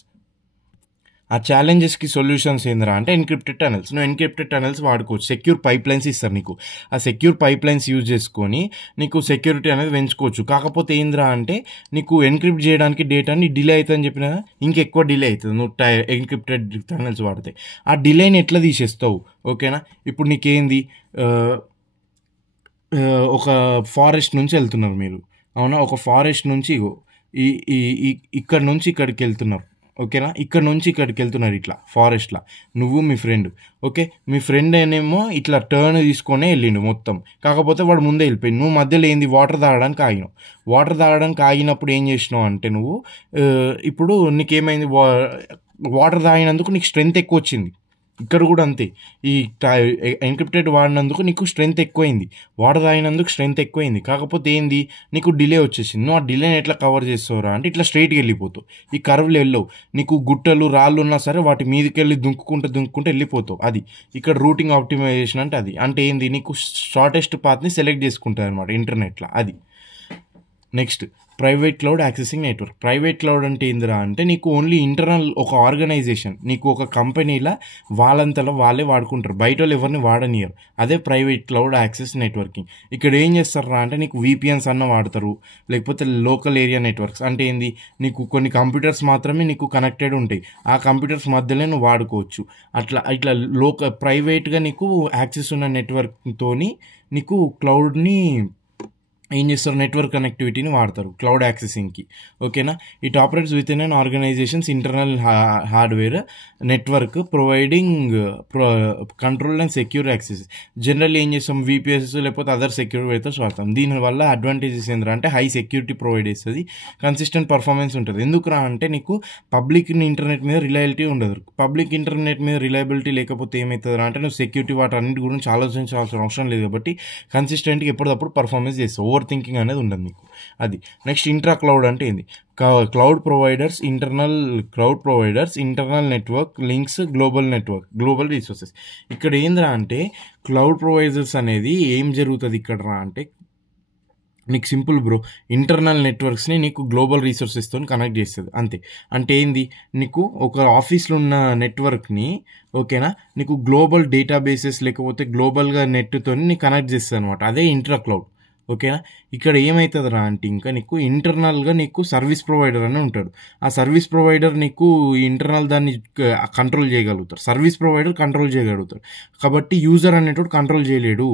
ఆ ఛాలెంజెస్కి సొల్యూషన్స్ ఏందిరా అంటే ఎన్క్రిప్టెడ్ టనల్స్. నువ్వు ఎన్క్రిప్టెడ్ టనల్స్ వాడుకోవచ్చు. సెక్యూర్ పైప్ లైన్స్ ఇస్తారు నీకు. ఆ సెక్యూర్ పైప్ లైన్స్ యూజ్ చేసుకొని నీకు సెక్యూరిటీ అనేది పెంచుకోవచ్చు. కాకపోతే ఏందిరా అంటే నీకు ఎన్క్రిప్ట్ చేయడానికి డేటాని డిలే అవుతుందని చెప్పినా ఇంకెక్కువ డిలే అవుతుంది నువ్వు ఎన్క్రిప్టెడ్ టనల్స్ వాడితే. ఆ డిలేని ఎట్లా తీసేస్తావు? ఓకేనా? ఇప్పుడు నీకేంది, ఒక ఫారెస్ట్ నుంచి వెళ్తున్నారు మీరు, అవునా? ఒక ఫారెస్ట్ నుంచి ఇక్కడ నుంచి ఇక్కడికి వెళ్తున్నారు. ఓకేనా? ఇక్కడ నుంచి ఇక్కడికి వెళ్తున్నారు ఇట్లా ఫారెస్ట్లో, నువ్వు మీ ఫ్రెండ్. ఓకే, మీ ఫ్రెండ్ ఏమో ఇట్లా టర్న్ తీసుకొనే వెళ్ళిండు మొత్తం. కాకపోతే వాడు ముందే వెళ్ళిపోయింది. నువ్వు మధ్యలో ఏంది, వాటర్ తాగడానికి ఆగినప్పుడు ఏం చేసినావు అంటే నువ్వు ఇప్పుడు నీకేమైంది, వాటర్ తాగినందుకు నీకు స్ట్రెంత్ ఎక్కువ వచ్చింది. ఇక్కడ కూడా అంతే, ఈ ఎన్క్రిప్టెడ్ వాడినందుకు నీకు స్ట్రెంత్ ఎక్కువైంది, వాటర్ తాగినందుకు స్ట్రెంత్ ఎక్కువైంది. కాకపోతే ఏంది, నీకు డిలే వచ్చేసింది. నువ్వు ఆ డిలేని ఎట్లా కవర్ చేస్తావురా అంటే ఇట్లా స్ట్రైట్గా వెళ్ళిపోతావు. ఈ కర్వ్లు వెళ్ళవు, నీకు గుట్టలు రాళ్ళు ఉన్నా సరే వాటి మీదకి వెళ్ళి దుంకుకుంటూ వెళ్ళిపోతావు. అది ఇక్కడ రూటింగ్ ఆప్టిమైజేషన్ అంటే. అది అంటే ఏంది, నీకు షార్టెస్ట్ పాత్ని సెలెక్ట్ చేసుకుంటుంది అనమాట ఇంటర్నెట్లో. అది next private cloud accessing network. Private cloud అంటే ఏందిరా అంటే నీకు ఓన్లీ ఇంటర్నల్ ఒక ఆర్గనైజేషన్, నీకు ఒక కంపెనీలో వాళ్ళంతలో వాళ్ళే వాడుకుంటారు, బయట వాళ్ళు ఎవరిని వాడనియరు. అదే ప్రైవేట్ క్లౌడ్ యాక్సెస్ నెట్వర్కింగ్. ఇక్కడ ఏం చేస్తారా అంటే నీకు VPNs అన్న వాడతారు, లేకపోతే లోకల్ ఏరియా నెట్వర్క్స్. అంటే ఏంది, నీకు కొన్ని కంప్యూటర్స్ మాత్రమే నీకు కనెక్టెడ్ ఉంటాయి, ఆ కంప్యూటర్స్ మధ్యలో నువ్వు వాడుకోవచ్చు. ఇట్లా ప్రైవేట్గా నీకు యాక్సెస్ ఉన్న నెట్వర్క్తోని నీకు క్లౌడ్ని ఏం చేస్తారు, నెట్వర్క్ కనెక్టివిటీని వాడతారు క్లౌడ్ యాక్సెసింగ్కి. ఓకేనా? It operates within an organisation's internal hardware network providing control and secure access. Generally ఏం చేస్తాం, VPS లేకపోతే అదర్ సెక్యూర్ మెథడ్స్ వాడతాం. దీనివల్ల అడ్వాంటేజెస్ ఏంటంటే హై సెక్యూరిటీ ప్రొవైడ్ చేస్తుంది, కన్సిస్టెంట్ పర్ఫార్మెన్స్ ఉంటుంది. ఎందుకురా అంటే నీకు పబ్లిక్ ఇంటర్నెట్ మీద రిలయబిలిటీ ఉండదు. పబ్లిక్ ఇంటర్నెట్ మీద రిలయబిలిటీ లేకపోతే ఏమవుతుంది అంటే నువ్వు సెక్యూరిటీ వాటి అన్నిటి గురించి ఆలోచించాల్సిన అవసరం లేదు కాబట్టి కన్సిస్టెంట్గా ఎప్పటికప్పుడు పర్ఫార్మెన్స్ చేస్తావు, ఓవర్ థింకింగ్ అనేది ఉండదు నీకు. అది నెక్స్ట్ ఇంట్రా క్లౌడ్ అంటే ఏంది, cloud providers internal network links global resources. ఇక్కడ ఏంద్రా అంటే క్లౌడ్ ప్రొవైడర్స్ అనేది ఏం జరుగుతుంది ఇక్కడ రా అంటే నీకు సింపుల్ బ్రో, ఇంటర్నల్ నెట్వర్క్స్ని నీకు గ్లోబల్ రిసోర్సెస్తో కనెక్ట్ చేస్తుంది అంతే. అంటే ఏంది, నీకు ఒక ఆఫీస్లో ఉన్న నెట్వర్క్ని ఓకేనా నీకు గ్లోబల్ డేటాబేసెస్ లేకపోతే గ్లోబల్గా నెట్తో నీకు కనెక్ట్ చేస్తుంది అనమాట. అదే ఇంట్రా క్లౌడ్. ఓకేనా? ఇక్కడ ఏమవుతుందిరా అంటే ఇంకా నీకు ఇంటర్నల్గా నీకు సర్వీస్ ప్రొవైడర్ అని ఉంటాడు. ఆ సర్వీస్ ప్రొవైడర్ నీకు ఇంటర్నల్ దాన్ని కంట్రోల్ చేయగలుగుతారు, సర్వీస్ ప్రొవైడర్ కంట్రోల్ చేయగలుగుతారు. కాబట్టి యూజర్ అనేటోడు కంట్రోల్ చేయలేడు,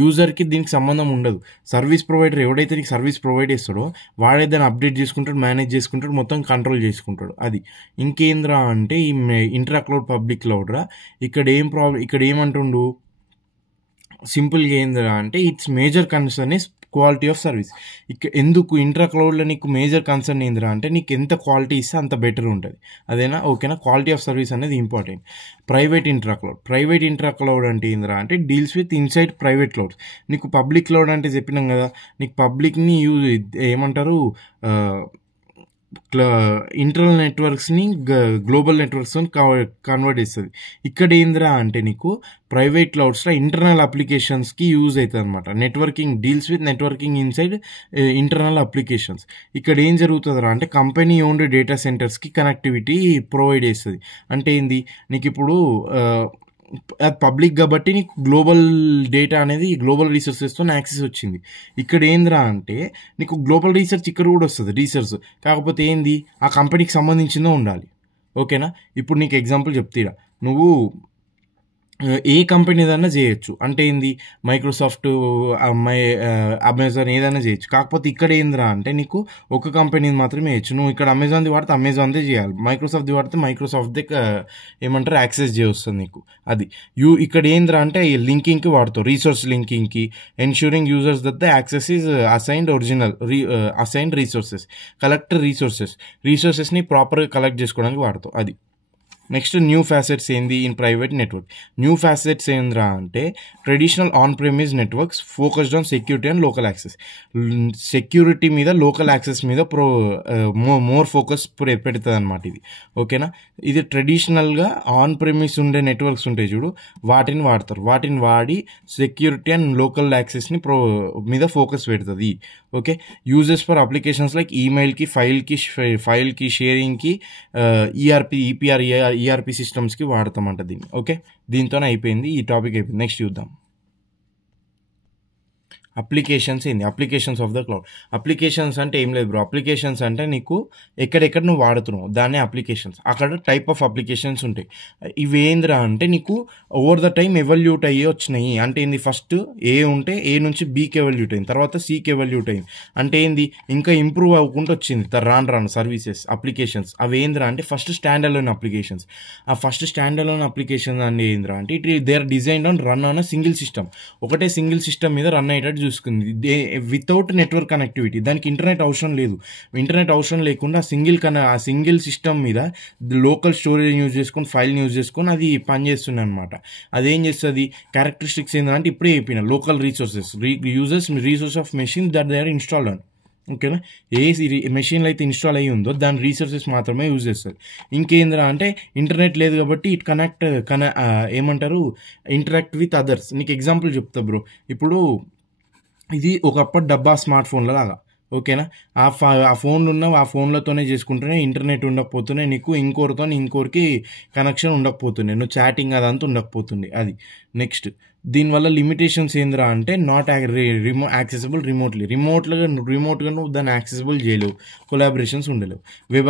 యూజర్కి దీనికి సంబంధం ఉండదు. సర్వీస్ ప్రొవైడర్ ఎవడైతే నీకు సర్వీస్ ప్రొవైడ్ చేస్తాడో వాడే దాన్ని అప్డేట్ చేసుకుంటాడు, మేనేజ్ చేసుకుంటాడు, మొత్తం కంట్రోల్ చేసుకుంటాడు. అది ఇంకేంద్రా అంటే ఈ ఇంట్రా క్లౌడ్ పబ్లిక్ క్లౌడ్ రా. ఇక్కడ ఏమంటుండు సింపుల్గా ఏందిరా అంటే it's major concern is quality of service. ఎందుకు ఇంట్రా క్లౌడ్లో నీకు మేజర్ కన్సర్న్ ఏందిరా అంటే నీకు ఎంత క్వాలిటీ ఇస్తే అంత బెటర్ ఉంటుంది. అదేనా ఓకేనా. క్వాలిటీ ఆఫ్ సర్వీస్ అనేది ఇంపార్టెంట్. ప్రైవేట్ ఇంట్రా క్లౌడ్ అంటే ఏందిరా అంటే deals with inside private clouds. నీకు పబ్లిక్ క్లౌడ్ అంటే చెప్పినాం కదా, నీకు పబ్లిక్ని ఏమంటారు ఇంటర్నల్ నెట్వర్క్స్ని గ్లోబల్ నెట్వర్క్స్తో కన్వర్ట్ చేస్తుంది. ఇక్కడ ఏందిరా అంటే నీకు ప్రైవేట్ క్లౌడ్స్లో ఇంటర్నల్ అప్లికేషన్స్కి యూజ్ అవుతుంది అనమాట. Networking deals with networking inside internal applications. ఇక్కడ ఏం జరుగుతుందిరా అంటే కంపెనీ ఓన్డ్ డేటా సెంటర్స్కి కనెక్టివిటీ ప్రొవైడ్ చేస్తుంది. అంటే ఏంది నీకు ఇప్పుడు అది పబ్లిక్ కాబట్టి నీకు గ్లోబల్ డేటా అనేది గ్లోబల్ రీసోర్సెస్తో యాక్సెస్ వచ్చింది. ఇక్కడ ఏందిరా అంటే నీకు గ్లోబల్ రీసెర్చ్ ఇక్కడ కూడా వస్తుంది రీసెర్చ్, కాకపోతే ఏంది ఆ కంపెనీకి సంబంధించిందో ఉండాలి. ఓకేనా. ఇప్పుడు నీకు ఎగ్జాంపుల్ చెప్తాడా, నువ్వు ఏ కంపెనీ ఏదైనా చేయొచ్చు. అంటే ఏంది మైక్రోసాఫ్ట్, అమెజాన్ ఏదైనా చేయొచ్చు. కాకపోతే ఇక్కడ ఏందిరా అంటే నీకు ఒక కంపెనీది మాత్రమే చేయొచ్చు. నువ్వు ఇక్కడ అమెజాన్ది వాడితే అమెజాన్దే చేయాలి, మైక్రోసాఫ్ట్ది వాడితే మైక్రోసాఫ్ట్దే ఏమంటారు యాక్సెస్ చేయొస్తుంది నీకు. అది ఇక్కడ ఏందిరా అంటే లింకింగ్కి వాడుతావు, రీసోర్స్ లింకింగ్కి, ensuring users that the access is assigned resources, collect రీసోర్సెస్ని ప్రాపర్గా కలెక్ట్ చేసుకోవడానికి వాడతావు. అది నెక్స్ట్ న్యూ ఫ్యాసెట్స్ ఏంది in private network. New facets ఏంద్రా అంటే traditional on premise networks focused on security and local access. Security మీద లోకల్ యాక్సెస్ మీద మోర్ ఫోకస్ పెడుతుంది అనమాట ఇది. ఓకేనా. ఇది ట్రెడిషనల్గా ఆన్ ప్రెమిస్ ఉండే నెట్వర్క్స్ ఉంటాయి చూడు, వాటిని వాడతారు. వాటిని వాడి సెక్యూరిటీ అండ్ లోకల్ యాక్సెస్ని మీద ఫోకస్ పెడుతుంది. Okay. Uses for applications like ఈమెయిల్కి, ఫైల్కి షేరింగ్కి, ఈఆర్పి సిస్టమ్స్కి వాడతామంట దీన్ని. ఓకే. దీంతోనే అయిపోయింది, ఈ టాపిక్ అయిపోయింది. నెక్స్ట్ చూద్దాం. అప్లికేషన్స్ ఏంది, applications of the cloud. Applications అంటే ఏం లేదు బ్రో, అప్లికేషన్స్ అంటే నీకు ఎక్కడెక్కడ నువ్వు వాడుతున్నావు దాన్ని అప్లికేషన్స్. అక్కడ టైప్ ఆఫ్ అప్లికేషన్స్ ఉంటాయి. ఇవి ఏందిరా అంటే నీకు ఓవర్ ద టైం ఎవల్యూట్ అయ్యి వచ్చినాయి. అంటే ఏంది, ఫస్ట్ ఏ ఉంటే ఏ నుంచి బీకి ఎవల్యూట్ అయింది, తర్వాత సికి ఎవల్యూట్ అయింది. అంటే ఏంది ఇంకా ఇంప్రూవ్ అవ్వకుండా వచ్చింది రాను సర్వీసెస్ అప్లికేషన్స్. అవి ఏందిరా అంటే ఫస్ట్ స్టాండ్ అలోన్ అప్లికేషన్స్. ఆ ఫస్ట్ స్టాండ్ అలోన్ అప్లికేషన్స్ అంటే ఏందిరా అంటే they are designed on run on single system. ఒకటే సింగిల్ సిస్టమ్ మీద రన్ అయ్యేటట్టు చూసుకుంది, వితౌట్ నెట్వర్క్ కనెక్టివిటీ. దానికి ఇంటర్నెట్ అవసరం లేదు. ఇంటర్నెట్ అవసరం లేకుండా ఆ సింగిల్ సిస్టమ్ మీద లోకల్ స్టోరేజ్ యూజ్ చేసుకొని, ఫైల్ని యూజ్ చేసుకొని అది పనిచేస్తుంది అనమాట. అదేం చేస్తుంది, క్యారెక్టరిస్టిక్స్ ఏంటంటే ఇప్పుడే చెప్పిన local resource of machines that they are installed on. ఓకేనా. ఏ మెషిన్లో అయితే ఇన్స్టాల్ అయ్యి ఉందో దాని రీసోర్సెస్ మాత్రమే యూజ్ చేస్తుంది. ఇంకేంద్రా అంటే ఇంటర్నెట్ లేదు కాబట్టి ఇట్ ఏమంటారు ఇంటరాక్ట్ విత్ అదర్స్. నీకు ఎగ్జాంపుల్ చెప్తా బ్రో. ఇప్పుడు ఇది ఒకప్పుడు డబ్బా స్మార్ట్ ఫోన్ల లాగా. ఓకేనా. ఆ ఫోన్లతోనే చేసుకుంటూనే ఇంటర్నెట్ ఉండకపోతున్నాయి, నీకు ఇంకోరికి కనెక్షన్ ఉండకపోతున్నాయి, నువ్వు చాటింగ్ అదంతా ఉండకపోతుంది. అది నెక్స్ట్. దీనివల్ల లిమిటేషన్స్ ఏందిరా అంటే నాట్ యాక్సెసిబుల్ రిమోట్గా నువ్వు దాన్ని యాక్సెసిబుల్ చేయలేవు, కొలాబరేషన్స్ ఉండలేవు. వెబ్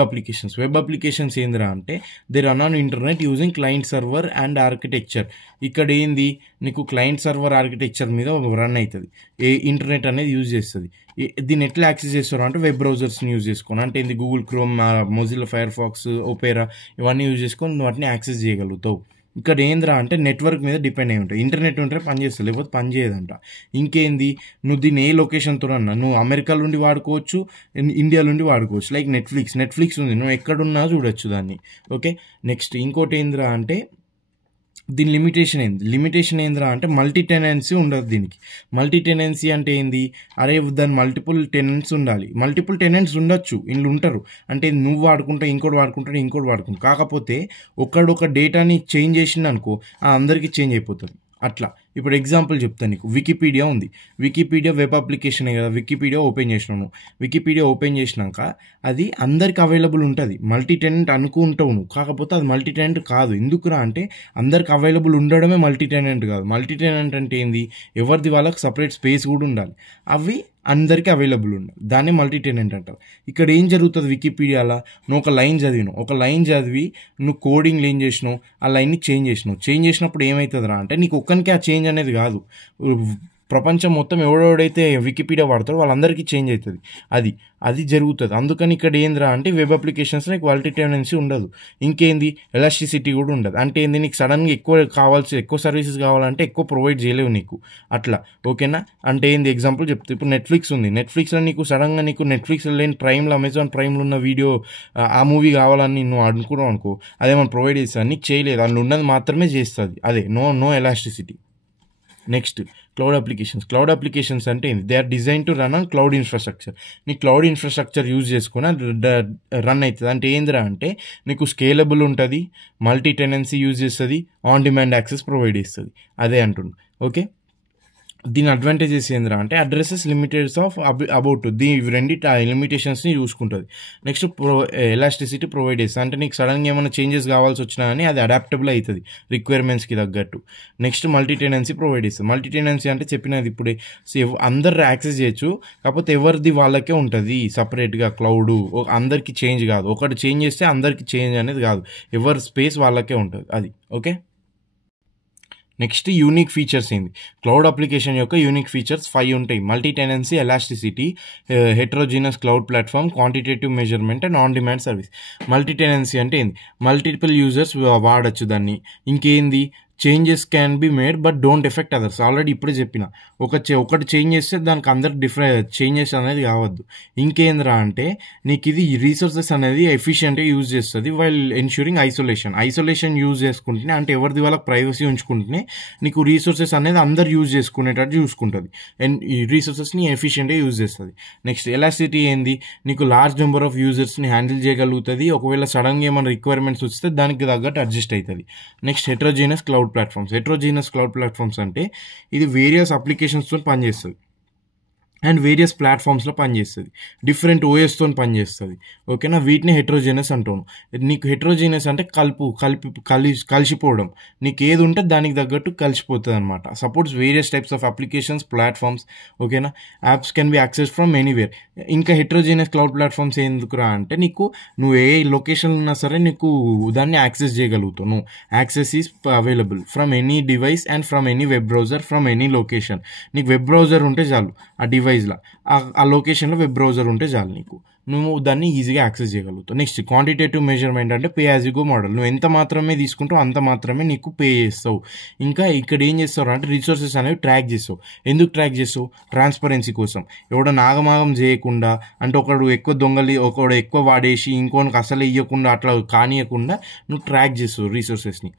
అప్లికేషన్స్ ఏందిరా అంటే they run on internet using client server and architecture. ఇక్కడ ఏంది నీకు క్లయింట్ సర్వర్ ఆర్కిటెక్చర్ మీద రన్ అవుతుంది, ఇంటర్నెట్ అనేది యూజ్ చేస్తుంది. దీన్ని ఎట్లా యాక్సెస్ చేస్తారు అంటే వెబ్ బ్రౌజర్స్ని యూజ్ చేసుకొని, అంటే ఏంది Google Chrome, Mozilla Firefox, Opera ఇవన్నీ యూజ్ చేసుకొని నువ్వు వాటిని యాక్సెస్ చేయగలుగుతావు. ఇక్కడ ఏంద్రా అంటే నెట్వర్క్ మీద డిపెండ్ అయి ఉంటాయి. ఇంటర్నెట్ ఉంటే పని చేస్తుంది, లేకపోతే పని చేయదంట. ఇంకేంది, నువ్వు దీన్ని ఏ లొకేషన్తో అన్నా నువ్వు అమెరికా నుండి వాడుకోవచ్చు, ఇండియా నుండి వాడుకోవచ్చు. లైక్ నెట్ఫ్లిక్స్ ఉంది, నువ్వు ఎక్కడున్నా చూడొచ్చు దాన్ని. ఓకే. నెక్స్ట్ ఇంకోటి ఏంద్రా అంటే దీని లిమిటేషన్ ఏందిరా అంటే మల్టీ టెనెన్సీ ఉండదు దీనికి. మల్టీ టెనెన్సీ అంటే ఏంది, అరే దాని మల్టిపుల్ టెనెంట్స్ ఉండాలి. మల్టిపుల్ టెనెంట్స్ ఉండొచ్చు, ఇండ్లు ఉంటారు. అంటే నువ్వు వాడుకుంటా, ఇంకోటి వాడుకుంటా. కాకపోతే ఒక డేటాని చేంజ్ చేసింది అనుకో, అందరికీ చేంజ్ అయిపోతుంది. అట్లా ఇప్పుడు ఎగ్జాంపుల్ చెప్తాను నీకు. వికీపీడియా ఉంది, వికీపీడియా వెబ్ అప్లికేషనే కదా. వికీపీడియా ఓపెన్ చేసినావు, వికీపీడియా ఓపెన్ చేసినాక అది అందరికి అవైలబుల్ ఉంటుంది. మల్టీ టెనెంట్ అనుకుంటావు నువ్వు, కాకపోతే అది మల్టీ టెనెంట్ కాదు. ఎందుకురా అంటే అందరికి అవైలబుల్ ఉండడమే మల్టీ టెనెంట్ కాదు. మల్టీ టెనెంట్ అంటే ఏంది, ఎవరిది వాళ్ళకి సపరేట్ స్పేస్ కూడా ఉండాలి, అవి అందరికీ అవైలబుల్ ఉండాలి. దాన్ని మల్టీ టెనెంట్ అంటారు. ఇక్కడ ఏం జరుగుతుంది వికీపీడియాలో, నువ్వు ఒక లైన్ చదివి నువ్వు కోడింగ్లు ఏం చేసినావు, ఆ లైన్ని చేంజ్ చేసినప్పుడు ఏమవుతుందిరా అంటే నీకు ఒక్కనికే ఆ చేంజ్ అనేది కాదు, ప్రపంచం మొత్తం ఎవడెవడైతే వికీపీడియా వాడతారో వాళ్ళందరికీ చేంజ్ అవుతుంది. అది జరుగుతుంది. అందుకని ఇక్కడ ఏంద్రా అంటే వెబ్ అప్లికేషన్స్ నీకు మల్టీ టెనెన్సీ ఉండదు. ఇంకేంది ఎలాస్టిసిటీ కూడా ఉండదు. అంటే ఏంది నీకు సడన్గా ఎక్కువ సర్వీసెస్ కావాలంటే ఎక్కువ ప్రొవైడ్ చేయలేవు నీకు అట్లా. ఓకేనా? అంటే ఏంది ఎగ్జాంపుల్ చెప్తా. ఇప్పుడు నెట్ఫ్లిక్స్ ఉంది. నెట్ఫ్లిక్స్లో నీకు సడన్గా నీకు నెట్ఫ్లిక్స్లో లేని ప్రైమ్లో అమెజాన్ ప్రైమ్లో ఉన్న వీడియో ఆ మూవీ కావాలని నువ్వు అనుకున్నావు అనుకో, అదేమన్నా ప్రొవైడ్ చేస్తుంది నీకు చేయలేదు. అందులో ఉన్నది మాత్రమే చేస్తుంది. అదే no elasticity. Next cloud applications అంటే ఏంది? They are design to run on cloud infrastructure. నీ క్లౌడ్ ఇన్ఫ్రాస్ట్రక్చర్ యూజ్ చేసుకుని రన్ అవుతుంది. అంటే ఏందిరా అంటే నీకు స్కేలబుల్ ఉంటుంది, మల్టీ టెనెన్సీ యూజ్ చేస్తుంది, ఆన్ డిమాండ్ యాక్సెస్ ప్రొవైడ్ చేస్తుంది. అదే అంటుండు. ఓకే, దీని అడ్వాంటేజెస్ ఏంద్రా అంటే అడ్రసెస్ లిమిటెడ్స్ ఆఫ్ అబౌట్ రెండిటి ఆ లిమిటేషన్స్ని చూసుకుంటుంది. నెక్స్ట్ ఎలాస్టిసిటీ ప్రొవైడ్ చేస్తుంది. అంటే నీకు సడన్గా ఏమైనా చేంజెస్ కావాల్సి వచ్చినా కానీ అది అడాప్టబుల్ అవుతుంది రిక్వైర్మెంట్స్కి తగ్గట్టు. నెక్స్ట్ మల్టీ టెనెన్సీ ప్రొవైడ్ చేస్తుంది. మల్టీ టెనెన్సీ అంటే చెప్పినది ఇప్పుడే, అందరు యాక్సెస్ చేయొచ్చు, కాకపోతే ఎవరిది వాళ్ళకే ఉంటుంది సపరేట్గా క్లౌడ్. అందరికీ చేంజ్ కాదు. ఒకటి చేంజ్ చేస్తే అందరికీ చేంజ్ అనేది కాదు, ఎవరి స్పేస్ వాళ్ళకే ఉంటుంది. అది ఓకే. నెక్స్ట్ యూనిక్ ఫీచర్స్ ఏంది? క్లౌడ్ అప్లికేషన్ యొక్క యూనిక్ ఫీచర్స్ 5 ఉంటాయి. Multi tenancy, elasticity, heterogeneous cloud platform, quantitative measurement and on demand service. Multi tenancy అంటే ఏంది? మల్టిపుల్ యూజర్స్ వాడచ్చు దాన్ని. ఇంకేంది? Changes can be made but don't effect others. Already ఇప్పుడే చెప్పిన, ఒకటి చేంజ్ చేస్తే దానికి అందరికి చేంజెస్ అనేది కావద్దు. ఇంకేంద్రా అంటే నీకు ఇది రీసోర్సెస్ అనేది ఎఫిషియెంట్గా యూజ్ చేస్తుంది వైల్ ఎన్ష్యూరింగ్ ఐసోలేషన్ యూజ్ చేసుకుంటేనే, అంటే ఎవరిది వాళ్ళకి ప్రైవసీ ఉంచుకుంటేనే నీకు రీసోర్సెస్ అనేది అందరు యూజ్ చేసుకునేటట్టు చూసుకుంటుంది. అండ్ ఈ రీసోర్సెస్ని ఎఫిషియెంట్గా యూజ్ చేస్తుంది. నెక్స్ట్ ఎలాస్టిసిటీ ఏంది? నీకు లార్జ్ నెంబర్ ఆఫ్ యూజర్స్ని హ్యాండిల్ చేయగలుగుతుంది. ఒకవేళ సడన్గా ఏమైనా రిక్వైర్మెంట్స్ వస్తే దానికి తగ్గట్టు అడ్జస్ట్ అవుతుంది. నెక్స్ట్ హెట్రోజీనస్ క్లౌడ్ ప్లాట్ఫామ్స్ అంటే ఇది వేరియస్ అప్లికేషన్స్తో పనిచేస్తుంది అండ్ వేరియస్ ప్లాట్ఫామ్స్లో పనిచేస్తుంది, డిఫరెంట్ ఓఎస్తో పనిచేస్తుంది. ఓకేనా? వీటిని హెట్రోజీనస్ అంటాను. నీకు హెట్రోజీనస్ అంటే కలిసిపోవడం. నీకు ఏది ఉంటే దానికి తగ్గట్టు కలిసిపోతుంది అనమాట. Supports various types of applications, platforms. ఓకేనా? Apps can be access from anywhere. ఇంకా హెట్రోజీనస్ క్లౌడ్ ప్లాట్ఫామ్స్ ఎందుకురా అంటే నువ్వు ఏ లొకేషన్ ఉన్నా సరే నీకు దాన్ని యాక్సెస్ చేయగలుగుతావు. నువ్వు access is available from any device and from any web browser from any location. నీకు వెబ్ బ్రౌజర్ ఉంటే చాలు, ఆ డివైస్లో ఆ లొకేషన్లో వెబ్ బ్రౌజర్ ఉంటే చాలు, నువ్వు దాన్ని ఈజీగా యాక్సెస్ చేయగలుగుతావు. నెక్స్ట్ క్వాంటిటేటివ్ మెజర్మెంట్ అంటే pay as you go model. నువ్వు ఎంత మాత్రమే తీసుకుంటావు అంత మాత్రమే నీకు పే చేస్తావు. ఇంకా ఇక్కడ ఏం చేస్తావు అంటే రిసోర్సెస్ అనేవి ట్రాక్ చేస్తావు. ఎందుకు ట్రాక్ చేస్తావు? ట్రాన్స్పరెన్సీ కోసం. ఎవడో నాగమాగం చేయకుండా, అంటే ఒకడు ఎక్కువ వాడేసి ఇంకోనికి అసలు ఇవ్వకుండా అట్లా కానియకుండా నువ్వు ట్రాక్ చేస్తావు రిసోర్సెస్ని.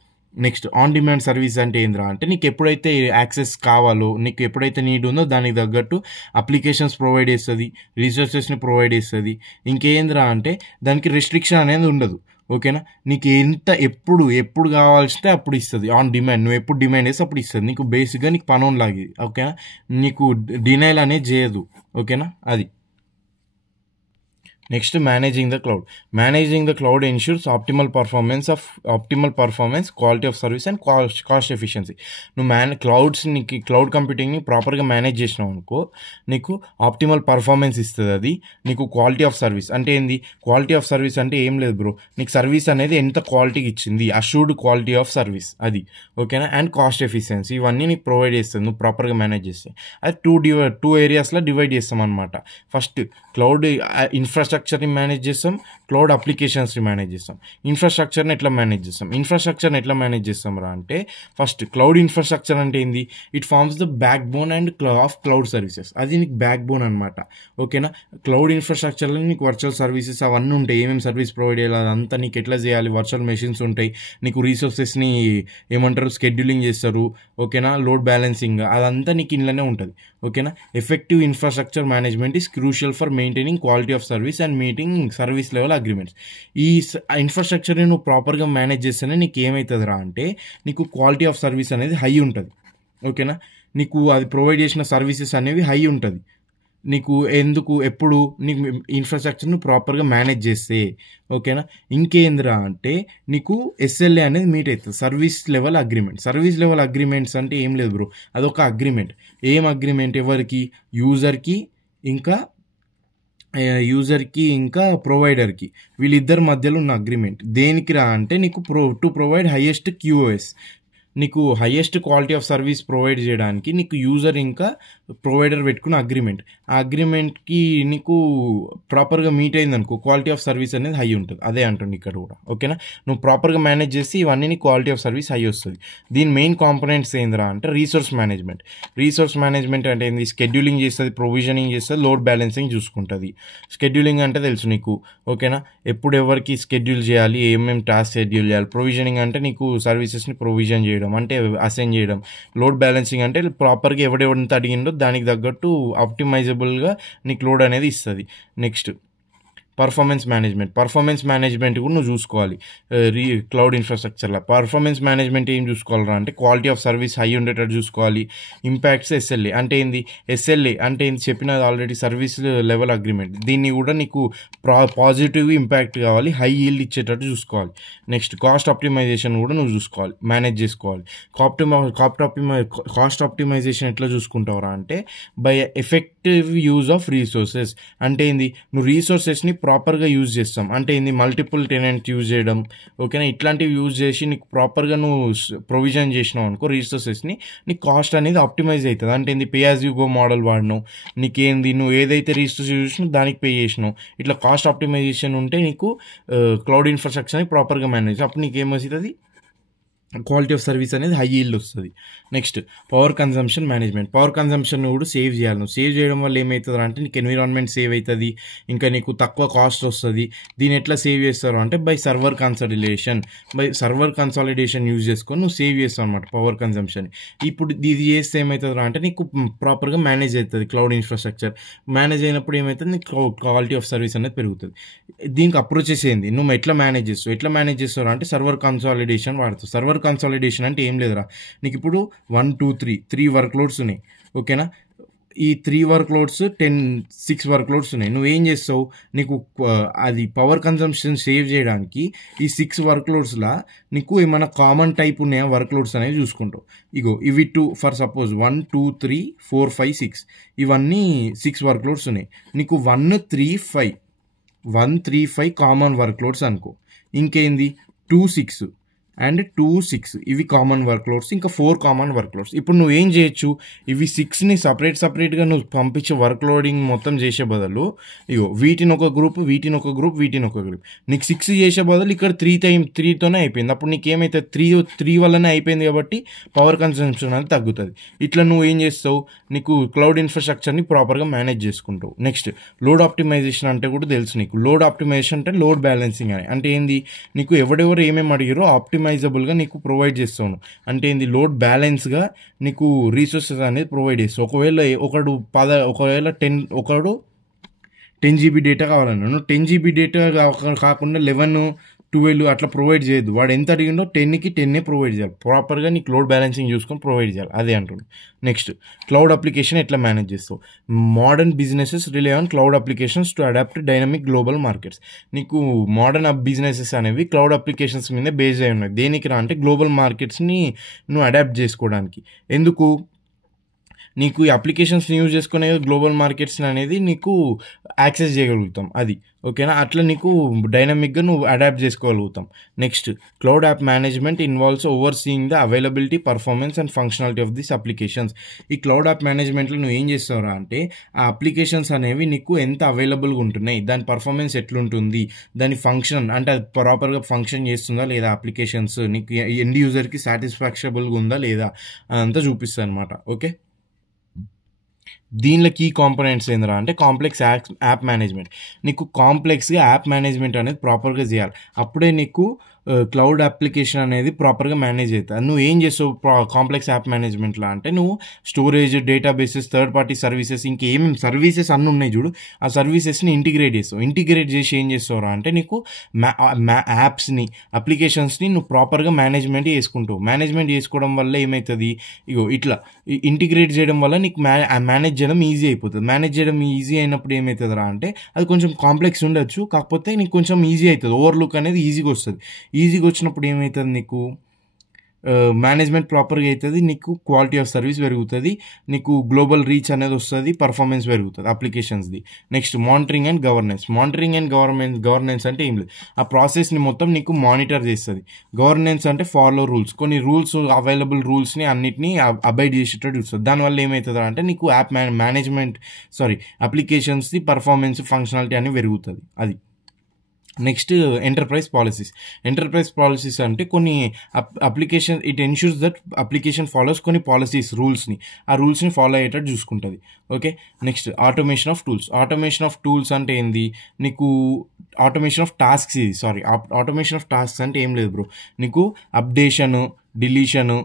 నెక్స్ట్ ఆన్ డిమాండ్ సర్వీస్ అంటే ఏంద్రా అంటే నీకు ఎప్పుడైతే యాక్సెస్ కావాలో, నీకు ఎప్పుడైతే నీడ్ ఉందో దానికి తగ్గట్టు అప్లికేషన్స్ ప్రొవైడ్ చేస్తుంది, రిసోర్సెస్ని ప్రొవైడ్ చేస్తుంది. ఇంకేంద్రా అంటే దానికి రెస్ట్రిక్షన్ అనేది ఉండదు. ఓకేనా? నీకు ఎప్పుడు కావాల్సితే అప్పుడు ఇస్తుంది. ఆన్ డిమాండ్, నువ్వు ఎప్పుడు డిమాండ్ చేస్తే అప్పుడు ఇస్తుంది. నీకు బేసిక్గా నీకు పని లాగి. ఓకేనా? నీకు డినైల్ అనేది చేయదు. ఓకేనా? అది. Next managing the cloud ensures optimal performance, quality of service and cost efficiency. నువ్వు క్లౌడ్ కంప్యూటింగ్ని ప్రాపర్గా మేనేజ్ చేసినావు అనుకో, నీకు ఆప్టిమల్ పర్ఫార్మెన్స్ ఇస్తుంది. అది నీకు క్వాలిటీ ఆఫ్ సర్వీస్ అంటే ఏంది? క్వాలిటీ ఆఫ్ సర్వీస్ అంటే ఏం లేదు బ్రో, నీకు సర్వీస్ అనేది ఎంత క్వాలిటీకి ఇచ్చింది, అష్యూర్డ్ క్వాలిటీ ఆఫ్ సర్వీస్ అది. ఓకేనా? అండ్ కాస్ట్ ఎఫిషియన్సీ, ఇవన్నీ నీకు ప్రొవైడ్ చేస్తుంది నువ్వు ప్రాపర్గా మేనేజ్ చేస్తే. అది టూ ఏరియాస్లో డివైడ్ చేస్తాం అనమాట. ఫస్ట్ క్లౌడ్ ఇన్ఫ్రాస్ట్రక్చర్ని మేనేజ్ చేస్తాం, క్లౌడ్ అప్లికేషన్స్ని మేనేజ్ చేస్తాం. ఇన్ఫ్రాస్ట్రక్చర్ని ఎట్లా మేనేజ్ చేస్తాం రా అంటే, ఫస్ట్ క్లౌడ్ ఇన్ఫ్రాస్ట్రక్చర్ అంటే ఏంది? It forms the backbone and of cloud services. అది నీకు బ్యాక్ బోన్ అనమాట. ఓకేనా? క్లౌడ్ ఇన్ఫ్రాస్ట్రక్చర్లో నీకు వర్చువల్ సర్వీసెస్ అవన్నీ ఉంటాయి. ఏమేమి సర్వీస్ ప్రొవైడ్ చేయాలి అదంతా నీకు ఎట్లా చేయాలి, వర్చువల్ మెషిన్స్ ఉంటాయి, నీకు రీసోర్సెస్ని స్కెడ్యూలింగ్ చేస్తారు. ఓకేనా? లోడ్ బ్యాలెన్సింగ్ అదంతా నీకు ఇంట్లోనే ఉంటుంది. ఓకేనా? Effective infrastructure management is crucial for maintaining quality of service and meeting service level agreements. ఈ ఇన్ఫ్రాస్ట్రక్చర్ని నువ్వు ప్రాపర్గా మేనేజ్ చేస్తేనే నీకు ఏమవుతుంది రా అంటే నీకు క్వాలిటీ ఆఫ్ సర్వీస్ అనేది హై ఉంటుంది. ఓకేనా? నీకు అది ప్రొవైడ్ చేసిన సర్వీసెస్ అనేవి హై ఉంటుంది. నీకు ఎప్పుడు నీకు ఇన్ఫ్రాస్ట్రక్చర్ను ప్రాపర్గా మేనేజ్ చేస్తే. ఓకేనా? ఇంకేంద్రా అంటే నీకు SLA అనేది మీట్ అవుతుంది, సర్వీస్ లెవెల్ అగ్రిమెంట్స్ అంటే ఏం లేదు బ్రో, అదొక అగ్రిమెంట్. ఏం అగ్రిమెంట్? ఎవరికి? యూజర్కి ఇంకా ప్రొవైడర్కి, వీళ్ళిద్దరి మధ్యలో ఉన్న అగ్రిమెంట్. దేనికి రా అంటే నీకు టు ప్రొవైడ్ హైయెస్ట్ QoS, నీకు highest quality of service provide చేయడానికి నీకు యూజర్ ఇంకా ప్రొవైడర్ పెట్టుకున్న అగ్రిమెంట్, ఆ అగ్రిమెంట్కి నీకు ప్రాపర్గా మీట్ అయింది అనుకో క్వాలిటీ ఆఫ్ సర్వీస్ అనేది హై ఉంటుంది. అదే అంటుంది ఇక్కడ కూడా. ఓకేనా, నువ్వు ప్రాపర్గా మేనేజ్ చేసి ఇవన్నీ నీ క్వాలిటీ ఆఫ్ సర్వీస్ హై వస్తుంది. దీని మెయిన్ కాంపోనెంట్స్ ఏందిరా అంటే రీసోర్స్ మేనేజ్మెంట్. రీసోర్స్ మేనేజ్మెంట్ అంటే ఏంది, షెడ్యూలింగ్ చేస్తుంది, ప్రొవిజనింగ్ చేస్తుంది, లోడ్ బ్యాలెన్సింగ్ చూసుకుంటుంది. షెడ్యూలింగ్ అంటే తెలుసు నీకు. ఓకేనా, ఎప్పుడు ఎవరికి షెడ్యూల్ చేయాలి, ఏమేమి టాస్క్ షెడ్యూల్ చేయాలి. ప్రొవిజనింగ్ అంటే నీకు సర్వీసెస్ని ప్రొవిజన్ చేయడం అంటే అసైన్ చేయడం. లోడ్ బ్యాలెన్సింగ్ అంటే ప్రాపర్గా ఎవడెవడంతా అడిగిండో దానికి తగ్గట్టు ఆప్టిమైజబుల్గా నీకు లోడ్ అనేది ఇస్తుంది. Next performance management. Performance management కూడా నువ్వు చూసుకోవాలి క్లౌడ్ ఇన్ఫ్రాస్ట్రక్చర్లో. పర్ఫార్మెన్స్ మేనేజ్మెంట్ ఏం చూసుకోవాలరా అంటే క్వాలిటీ ఆఫ్ సర్వీస్ హై ఉండేటట్టు చూసుకోవాలి. ఇంపాక్ట్స్ ఎస్ఎల్ఏ అంటే ఏంది, ఎస్ఎల్ఏ అంటే ఏంది చెప్పినది ఆల్రెడీ, సర్వీస్ లెవెల్ అగ్రిమెంట్. దీన్ని కూడా నీకు పాజిటివ్ ఇంపాక్ట్ కావాలి, హై ఈల్డ్ ఇచ్చేటట్టు చూసుకోవాలి. నెక్స్ట్ కాస్ట్ ఆప్టిమైజేషన్ కూడా నువ్వు చూసుకోవాలి, మేనేజ్ చేసుకోవాలి. కాస్ట్ ఆప్టిమైజేషన్ ఎట్లా చూసుకుంటావురా అంటే by effective use of resources. అంటే ఏంది, నువ్వు రీసోర్సెస్ని ప్రాపర్గా యూజ్ చేస్తాం అంటే ఏంది, మల్టిపుల్ టెనెంట్ యూజ్ చేయడం. ఓకేనా, ఇట్లాంటివి యూజ్ చేసి నీకు ప్రాపర్గా నువ్వు ప్రొవిజన్ చేసినావు అనుకో రీసోర్సెస్ని, నీ కాస్ట్ అనేది ఆప్టిమైజ్ అవుతుంది. అంటే ఏంది, pay as you go model వాడినావు, నీకేంది నువ్వు ఏదైతే రీసోర్స్ యూజ్ చేసినావు దానికి పే చేసినావు. ఇట్లా కాస్ట్ ఆప్టిమైజేషన్ ఉంటే నీకు క్లౌడ్ ఇన్ఫ్రాస్ట్రక్చర్ని ప్రాపర్గా మేనేజ్, అప్పుడు నీకు ఏమవుతుంది, క్వాలిటీ ఆఫ్ సర్వీస్ అనేది హై ఈల్డ్ వస్తుంది. Next power consumption management. Power consumption కూడా సేవ్ చేయాలి. నువ్వు సేవ్ చేయడం వల్ల ఏమవుతుంది అంటే నీకు ఎన్విరాన్మెంట్ సేవ్ అవుతుంది, ఇంకా నీకు తక్కువ కాస్ట్ వస్తుంది. దీన్ని ఎట్లా సేవ్ చేస్తారు అంటే బై సర్వర్ కన్సాలిడేషన్ యూజ్ చేసుకొని నువ్వు సేవ్ చేస్తావు అనమాట పవర్ కన్జంప్షన్. ఇప్పుడు ఇది చేస్తే ఏమవుతుంది అంటే నీకు ప్రాపర్గా మేనేజ్ అవుతుంది క్లౌడ్ ఇన్ఫ్రాస్ట్రక్చర్. మేనేజ్ అయినప్పుడు ఏమవుతుంది, నీకు క్వాలిటీ ఆఫ్ సర్వీస్ అనేది పెరుగుతుంది. దీనికి అప్రోచెస్ ఏంది, నువ్వు ఎట్లా మేనేజ్ చేస్తావు అంటే సర్వర్ కన్సాలిడేషన్ వాడుతావు. సర్వర్ కన్సాలిడేషన్ అంటే ఏం లేదురా, నీకు ఇప్పుడు 1 2 3 వర్క్ లోడ్స్ ఉన్నాయి. ఓకేనా, ఈ 3 వర్క్ లోడ్స్ 6 వర్క్ లోడ్స్ ఉన్నాయి. నువ్వేం చేస్తావు, నీకు అది పవర్ కన్జంప్షన్ సేవ్ చేయడానికి ఈ 6 వర్క్ లోడ్స్లా నీకు ఏమైనా కామన్ టైప్ ఉన్నాయా వర్క్ లోడ్స్ అనేవి చూసుకుంటావు. ఇగో ఇవి 2 ఫర్ సపోజ్ 1 2 3 4 5 6 ఇవన్నీ 6 వర్క్ లోడ్స్ ఉన్నాయి. నీకు 1 3 5 కామన్ వర్క్ లోడ్స్ అనుకో. ఇంకేంది 2 6 అండ్ 2 6 ఇవి కామన్ వర్క్ లోడ్స్, ఇంకా 4 కామన్ వర్క్ లోడ్స్. ఇప్పుడు నువ్వు ఏం చేయొచ్చు, ఇవి 6ని సపరేట్గా నువ్వు పంపించే వర్క్ లోడింగ్ మొత్తం చేసే బదులు ఇగో వీటిని ఒక గ్రూప్ నీకు 6 చేసే బదులు ఇక్కడ 3తోనే అయిపోయింది. అప్పుడు నీకు ఏమైతే 3 వల్లనే అయిపోయింది కాబట్టి పవర్ కన్సంప్షన్ అనేది తగ్గుతుంది. ఇట్లా నువ్వు ఏం చేస్తావు, నీకు క్లౌడ్ ఇన్ఫ్రాస్ట్రక్చర్ని ప్రాపర్గా మేనేజ్ చేసుకుంటావు. నెక్స్ట్ లోడ్ ఆప్టిమైజేషన్ అంటే కూడా తెలుసు నీకు. లోడ్ ఆప్టిమైజేషన్ అంటే లోడ్ బ్యాలెన్సింగ్ అని అంటే ఏంది, నీకు ఎవరెవరు ఏమేమి అడిగారో ఆప్టిమైజబుల్గా నీకు ప్రొవైడ్ చేస్తాను. అంటే ఏంది, లోడ్ బ్యాలెన్స్గా నీకు రీసోర్సెస్ అనేది ప్రొవైడ్ చేస్తావు. ఒకవేళ 10 GB డేటా కావాలన్నా నువ్వు 10 GB డేటా కాకుండా 11 12 అట్లా ప్రొవైడ్ చేయొద్దు. వాడు ఎంత అడిగిండో 10కి 10 ప్రొవైడ్ చేయాలి. ప్రాపర్గా నీకు లోడ్ బ్యాలెన్సింగ్ చూసుకొని ప్రొవైడ్ చేయాలి. అదే అంటున్నాను. నెక్స్ట్ క్లౌడ్ అప్లికేషన్ ఎట్లా మేనేజ్ చేస్తావు. Modern businesses rely on cloud applications to adapt dynamic global markets. నీకు మోడర్న్ బిజినెసెస్ అనేవి క్లౌడ్ అప్లికేషన్స్ మీద బేస్ అయి ఉన్నాయి. దేనికి రా అంటే గ్లోబల్ మార్కెట్స్ని నువ్వు అడాప్ట్ చేసుకోవడానికి. ఎందుకు, నీకు ఈ అప్లికేషన్స్ని యూజ్ చేసుకునే గ్లోబల్ మార్కెట్స్ అనేది నీకు యాక్సెస్ చేయగలుగుతాం. అది ఓకేనా, అట్లా నీకు డైనమిక్గా నువ్వు అడాప్ట్ చేసుకోగలుగుతాం. Next cloud app management involves overseeing the availability, performance and functionality of this applications. ఈ క్లౌడ్ యాప్ మేనేజ్మెంట్లో నువ్వు ఏం చేస్తావురా అంటే ఆ అప్లికేషన్స్ అనేవి నీకు ఎంత అవైలబుల్గా ఉంటున్నాయి, దాని పర్ఫార్మెన్స్ ఎట్లుంటుంది, దాని ఫంక్షన్ అంటే అది ప్రాపర్గా ఫంక్షన్ చేస్తుందా లేదా, అప్లికేషన్స్ నీకు ఎండ్ యూజర్కి సాటిస్ఫాక్షబుల్గా ఉందా లేదా అదంతా చూపిస్తుంది అనమాట. ఓకే, దీనిలో కీ కాంపోనెంట్స్ ఏందిరా అంటే కాంప్లెక్స్ యాప్ మేనేజ్మెంట్. నీకు కాంప్లెక్స్గా యాప్ మేనేజ్మెంట్ అనేది ప్రాపర్గా చేయాలి. అప్పుడే నీకు క్లౌడ్ అప్లికేషన్ అనేది ప్రాపర్గా మేనేజ్ అవుతుంది. నువ్వు ఏం చేస్తావు కాంప్లెక్స్ యాప్ మేనేజ్మెంట్లో అంటే నువ్వు storage, databases, third party services, ఇంకేమేమి సర్వీసెస్ అన్నీ ఉన్నాయి చూడు, ఆ సర్వీసెస్ని ఇంటిగ్రేట్ చేస్తావు. ఇంటిగ్రేట్ చేసి ఏం చేస్తావురా అంటే నీకు యాప్స్ని, అప్లికేషన్స్ని నువ్వు ప్రాపర్గా మేనేజ్మెంట్ చేసుకుంటావు. మేనేజ్మెంట్ చేసుకోవడం వల్ల ఏమవుతుంది, ఇగో ఇట్లా ఇంటిగ్రేట్ చేయడం వల్ల నీకు మేనేజ్ చేయడం ఈజీ అయిపోతుంది. మేనేజ్ చేయడం ఈజీ అయినప్పుడు ఏమవుతుందిరా అంటే అది కొంచెం కాంప్లెక్స్ ఉండొచ్చు, కాకపోతే నీకు కొంచెం ఈజీ అవుతుంది. ఓవర్లుక్ అనేది ఈజీగా వస్తుంది. ఈజీగా వచ్చినప్పుడు ఏమవుతుంది, నీకు మేనేజ్మెంట్ ప్రాపర్గా అవుతుంది, నీకు క్వాలిటీ ఆఫ్ సర్వీస్ పెరుగుతుంది, నీకు గ్లోబల్ రీచ్ అనేది వస్తుంది, పర్ఫార్మెన్స్ పెరుగుతుంది అప్లికేషన్స్ది. Next monitoring and governance. Monitoring and governance అంటే ఏం లేదు, ఆ ప్రాసెస్ని మొత్తం నీకు మానిటర్ చేస్తుంది. గవర్నెన్స్ అంటే ఫాలో రూల్స్, కొన్ని రూల్స్ అవైలబుల్ రూల్స్ని అన్నిటినీ అబైడ్ చేసేటట్టు చూస్తుంది. దానివల్ల ఏమవుతుంది అంటే నీకు యాప్ అప్లికేషన్స్ది పర్ఫార్మెన్స్ ఫంక్షనాలిటీ అని పెరుగుతుంది. అది next enterprise policies. Enterprise policies అంటే కొన్ని application it ensures that application follows కొన్ని పాలసీస్ రూల్స్ని, ఆ రూల్స్ని ఫాలో అయ్యేటట్టు చూసుకుంటుంది. Okay, next automation of tools. Automation of tools అంటే ఏంది, నీకు ఆటోమేషన్ ఆఫ్ టాస్క్స్. ఇది ఆటోమేషన్ ఆఫ్ టాస్క్స్ అంటే ఏం లేదు బ్రో, నీకు అప్డేషను, డిలీషను,